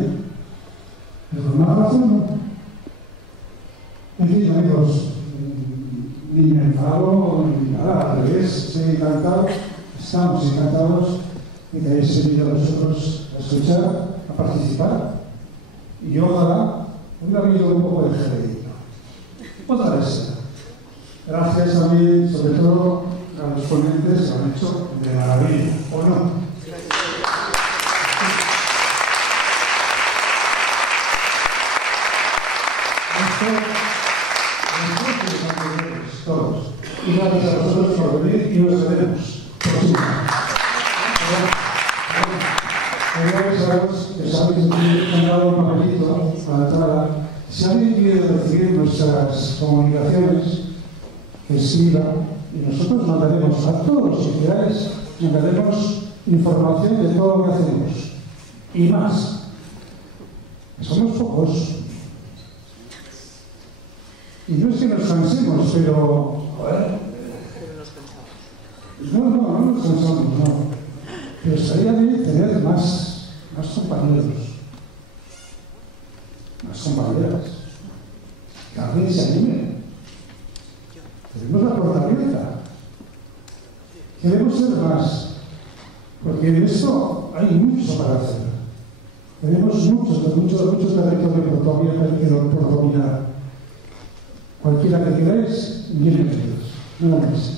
Pero con más razón no. En fin, amigos, ni me enfado ni nada, al revés, estoy encantado, estamos encantados de que hayáis venido a nosotros a escuchar, a participar. Y ojalá hubiera habido un poco de jaleído. Otra vez. Gracias también, sobre todo, a los ponentes que han hecho de maravilla, ¿o no? Todos. Y gracias a vosotros por venir y nos veremos. Quería avisaros que sabéis que han dado un papelito a la entrada. Si alguien quiere recibir nuestras comunicaciones, que escriban y nosotros mandaremos a todos los que queráis, mandaremos información de todo lo que hacemos. Y más. Somos pocos. Y no es que nos cansemos, pero... No nos cansamos, no. Pero estaría bien tener más compañeros, más compañeras. Que alguien se anime. Tenemos la puerta abierta. Queremos ser más, porque de esto hay mucho para hacer. Tenemos mucho territorio por dominar. Cualquiera que queráis, bienvenidos. Nada más.